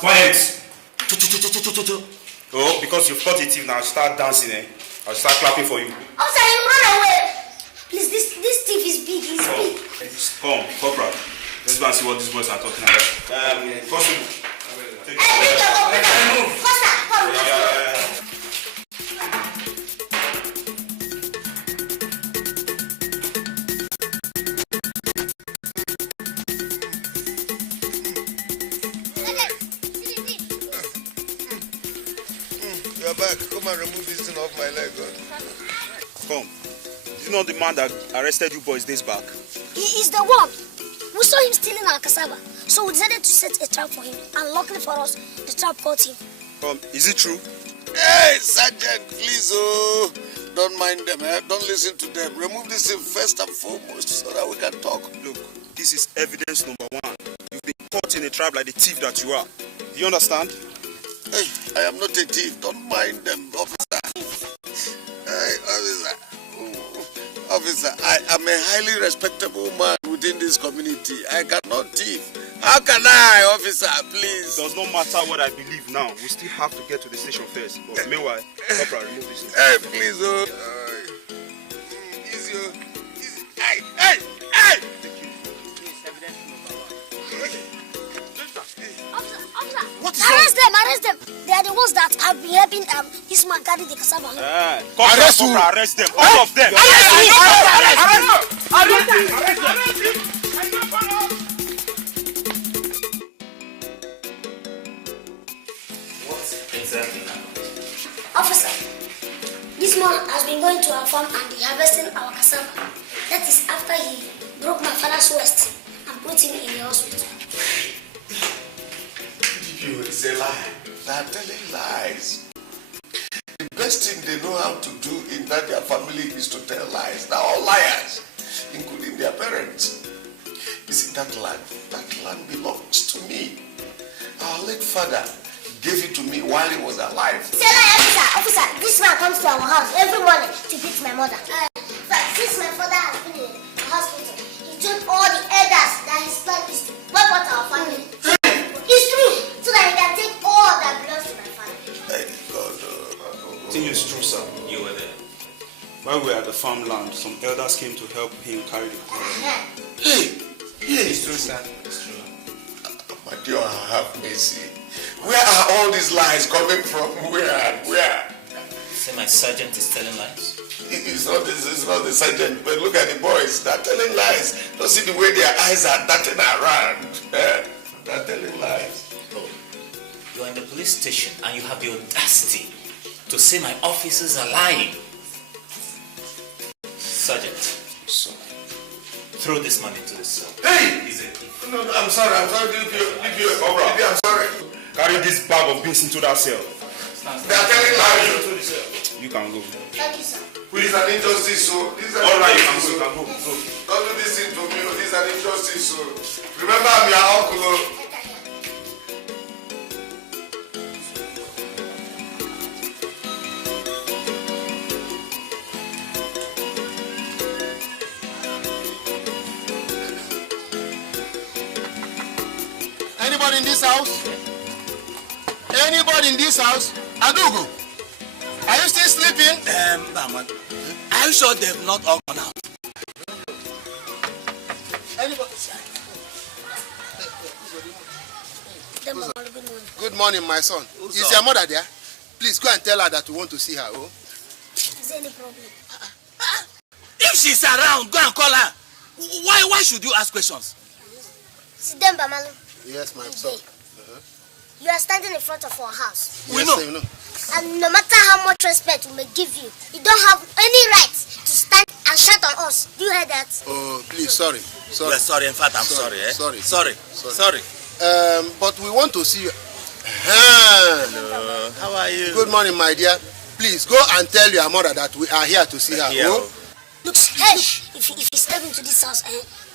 Quiet! Oh, because you've caught a thief now, start dancing, eh? I'll start clapping for you. Officer, you run away! Please, this thief is big, he's big. Come, Corporal. Let's go and see what these boys are talking about. Constable. Hey, move! Faster, come! Yeah. You are back. Come and remove this thing off my leg. Come. Is it not the man that arrested you boys days back? He is the one. We saw him stealing our cassava, so we decided to set a trap for him. And luckily for us, the trap caught him. Is it true? Hey, Sergeant, please, don't mind them. Don't listen to them. Remove this thing first and foremost so that we can talk. Look, this is evidence number one. You've been caught in a trap like the thief that you are. Do you understand? Hey, I am not a thief. Don't mind them, officer. Hey, officer. Officer, I am a highly respectable man within this community. I cannot thief. How can I, officer, please? It does not matter what I believe now. We still have to get to the station first. But meanwhile, Corporal, remove this. Hey, please, easy, easy. Hey! Officer, what is arrest them. They are the ones that have been helping this man carry the cassava. Arrest them, all of them. What exactly happened? Officer, this man has been going to our farm and harvesting our cassava. That is after he broke my father's waist and put him in the hospital. It's a lie. They are telling lies. The best thing they know how to do in that their family is to tell lies. They are all liars, including their parents. You see, that land belongs to me. Our late father gave it to me while he was alive. Say lie, officer, this man comes to our house every morning to beat my mother. Since my father has been in the hospital, he told all the elders that his plan is to wipe out our family. It's true, so that he can take all that belongs to my family. Thank God. I think it's true, sir. You were there. While we were at the farmland, some elders came to help him carry the cassava. Hey, It's true, sir. It's true. my dear, have mercy. Where are all these lies coming from? Where? Say my sergeant is telling lies? It's not the sergeant, but look at the boys. They're telling lies. Don't see the way their eyes are darting around. They're telling lies. Oh, you're in the police station and you have the audacity to say my officers are lying. Sergeant, throw this man into the cell. Hey! No, I'm sorry. Give you a cobra. I'm sorry. Carry this bag of beans into that cell. They are telling lies. You can go. Thank you, sir. This is an injustice, so All right, you can go. Don't do this thing to me. This is an injustice, so remember I'm your uncle. Anybody in this house? Anybody in this house? Adugu, are you still sleeping? Baman, are you sure they've not all gone out? Anybody? Good morning, my son. Is your mother there? Please go and tell her that we want to see her. Oh? Is there any problem? If she's around, go and call her. Why should you ask questions? Sit down, Bamalu. Yes, my son. You are standing in front of our house. We know. And no matter how much respect we may give you, you don't have any right to stand and shout on us. Do you hear that? Oh, please, sorry. You're sorry. In fact, I'm sorry. Sorry. But we want to see you. Hello. How are you? Good morning, my dear. Please go and tell your mother that we are here to see her. Oh? Look, hey, if you step into this house,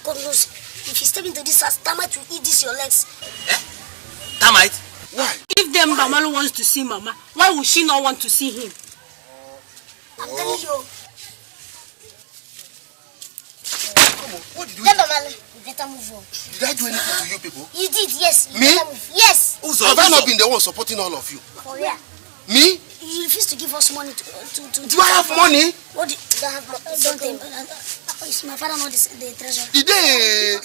God knows, if you step into this house, termite will eat this your legs. Termite? Why? If them Bamalu wants to see Mama, why would she not want to see him? I'm telling you. Come on, what did you do? Bamalu, you better move on. Did I do anything to you people? You did, yes. You Me? better move. Yes. Have I not been the one supporting all of you? For real. Me? You refuse to give us money to Do I have money? What do you don't have money? Don't tell me. Is my father not the treasurer? The day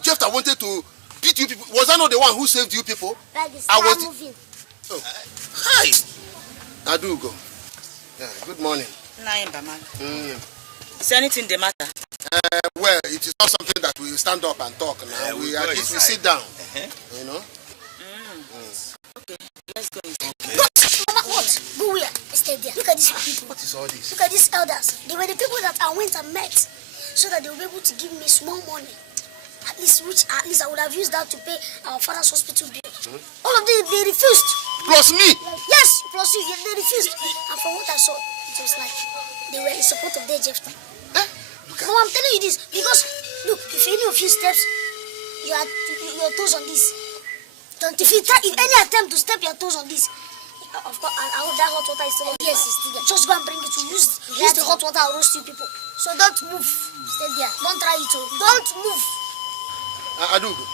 Jeff wanted to beat you people, was I not the one who saved you people? I was moving. Oh. Hi. Adugo. Yeah, good morning. Is there anything the matter? Well, it is not something that we stand up and talk now. We at least we sit down. You know? Okay, let's go inside. Mama, what? Go where? Stay there. Look at these people. What is all this? Look at these elders. They were the people that I went and met so that they will be able to give me small money. At least I would have used that to pay our father's hospital bill. All of them, they refused. Plus me? Yes, plus you. They refused. And from what I saw, it was like they were in support of their Jeff. No, I'm telling you this because, look, if any of you steps your toes on this, if any attempt to step your toes on this, of course, I hope that hot water is still on. Yes, it's still there. Just go and bring it to use the hot water and roast you people. So don't move. Stay there. Don't try it. Don't move. Adugo,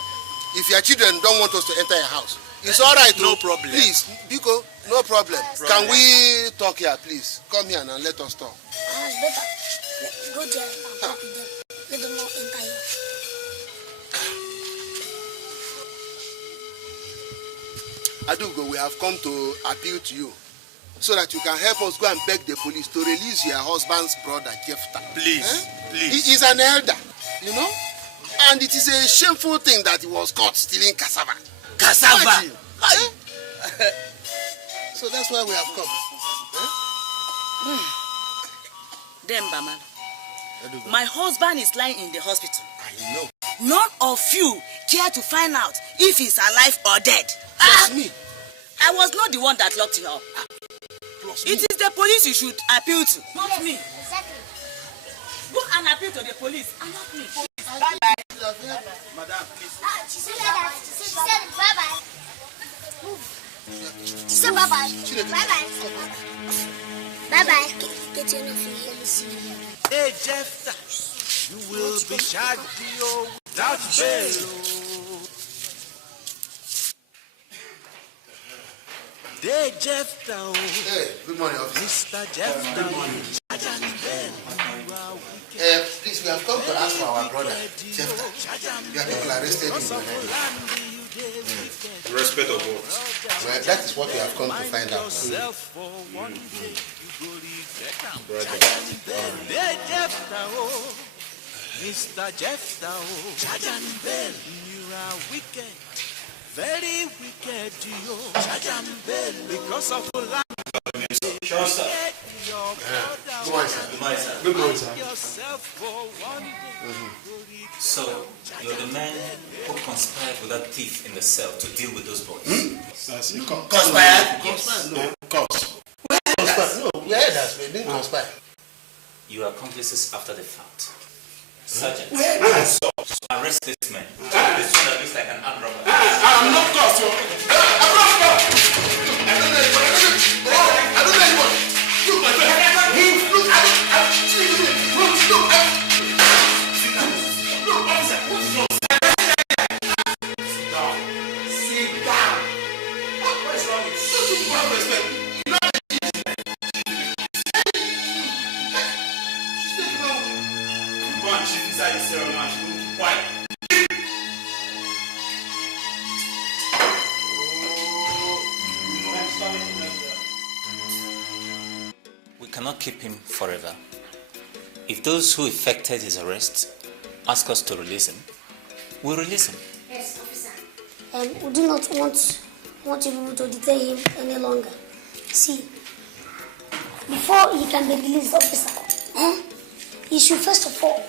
if your children don't want us to enter your house, it's all right. No problem. Please, Biko, no problem. Can we talk here, please? Come here and let us talk. It's better. Go there and talk with them. Let them not enter here. Adugo, we have come to appeal to you so that you can help us go and beg the police to release your husband's brother, Jefta. Please, please. He is an elder, you know? And it is a shameful thing that he was caught stealing cassava. Cassava? So that's why we have come. Then, Bama, my husband is lying in the hospital. I know. None of you care to find out if he's alive or dead. Plus me. I was not the one that locked him up. It is the police you should appeal to, not me. Exactly. Go and appeal to the police and not me. Bye-bye. Madam, please. She said that. She said bye-bye. She said bye-bye. Bye-bye. Bye-bye. Get your enough here. Let me see. Hey, Jefta, you will be charged without bail. Hey, Jefta. Hey, good morning, officer. Mr. Jefta. Good morning. Please, we have come to ask for our brother, Jefta. You have people arrested in the Respect of what? Well, that is what we have come to find out. Mr. Jefta, charge and bail. You are wicked, very wicked, you. Charge and bail because of the land. Sure, sir. Good morning, sir. Good morning, sir. Good morning, sir. So, you're the man who conspired with that thief in the cell to deal with those boys? Conspired? Yes. No, cause. No, we heard that. We didn't conspire. You are accomplices after the fact. Sergeant, arrest this man. This one that looks like an armed robber. I'm not cause. I'm not cause. I don't know anybody. I don't know anybody. Look, my friend. Look, look, officer. Sit down. What is wrong with you? You have respect. Inside the cell now, she will keep quiet. We cannot keep him forever. If those who effected his arrest ask us to release him, we'll release him. Yes, officer. We do not want you to detain him any longer. See, before he can be released, officer, he should first of all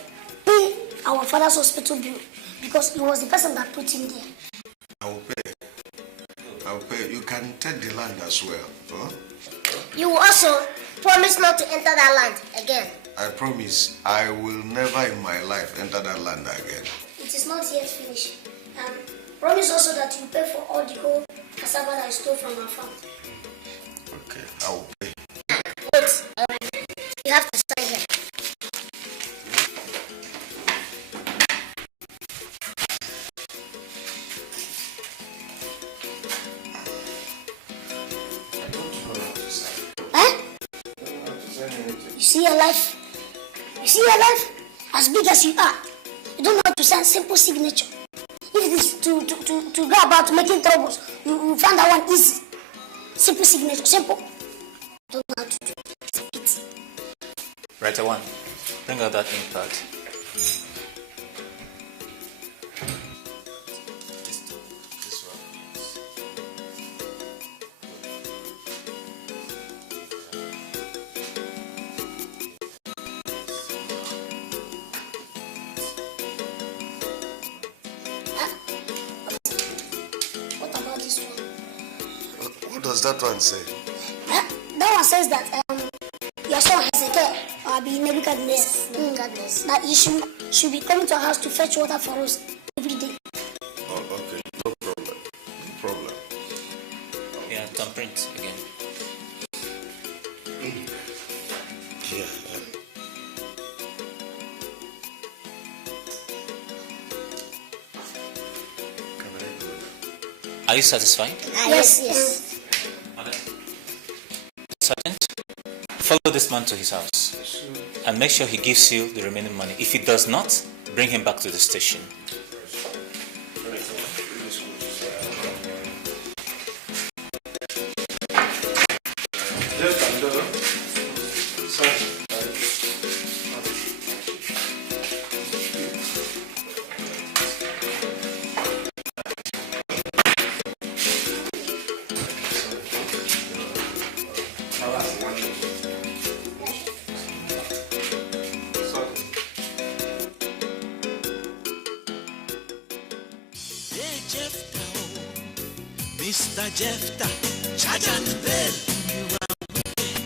pay our father's hospital bill because he was the person that put him there. I will pay. I will pay. You can take the land as well. Huh? You will also promise not to enter that land again. I promise I will never in my life enter that land again. It is not yet finished. Promise also that you pay for all the whole cassava that I stole from our farm. Okay, I will pay. Wait, you have to sign here. You see your life? You see your life? As big as you are, you don't know how to sign simple signature. If it is to go about making troubles, you find that one easy. Simple signature, simple. Don't know how to do it. Writer one, bring out that ink pad. What does that one say? That one says that your son has a care or be Nebuchadnezzar. That you should be coming to our house to fetch water for us every day. Oh, okay. No problem. No problem. Yeah, thumbprint again. Yeah. Are you satisfied? Yes. Sergeant, follow this man to his house and make sure he gives you the remaining money. If he does not, bring him back to the station. Mr. Jefta, charge and bell. You are wicked,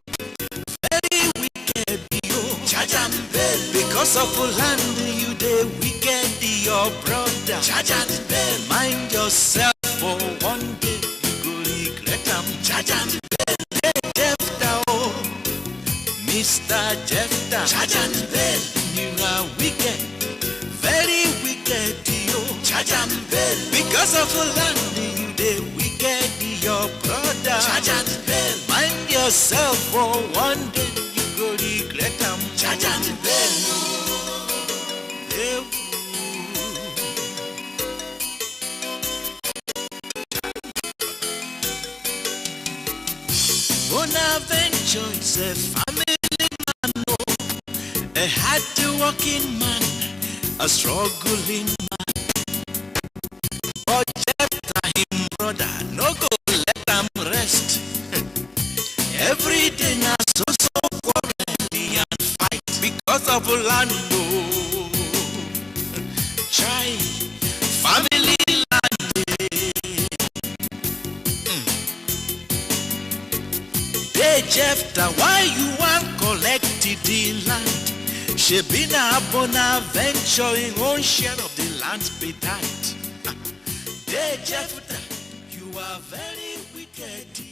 very wicked, yo. Charge and bell. Because of land, you dey wicked, your brother. Charge and bell. Mind yourself for one day, you go regret them. Charge and bell. Hey, Jefta, oh. Mr. Jefta, charge and bell. You are wicked, very wicked, yo. Charge and bell. Because of land, you dey wicked, your brother. Charge and bell. Mind yourself for one day, you go regret them. Charge and bell. Hey, Bonaventure is a family man, no. A hard-working man, a struggling man. But Jefta, him brother, no go let him rest. Every day na so quarrel and fight because of land, no. Try family land. Hey Jefta, why you want collect the land? She been a Bonaventure in own share of the land be that. Hey Jefta, you are very wicked.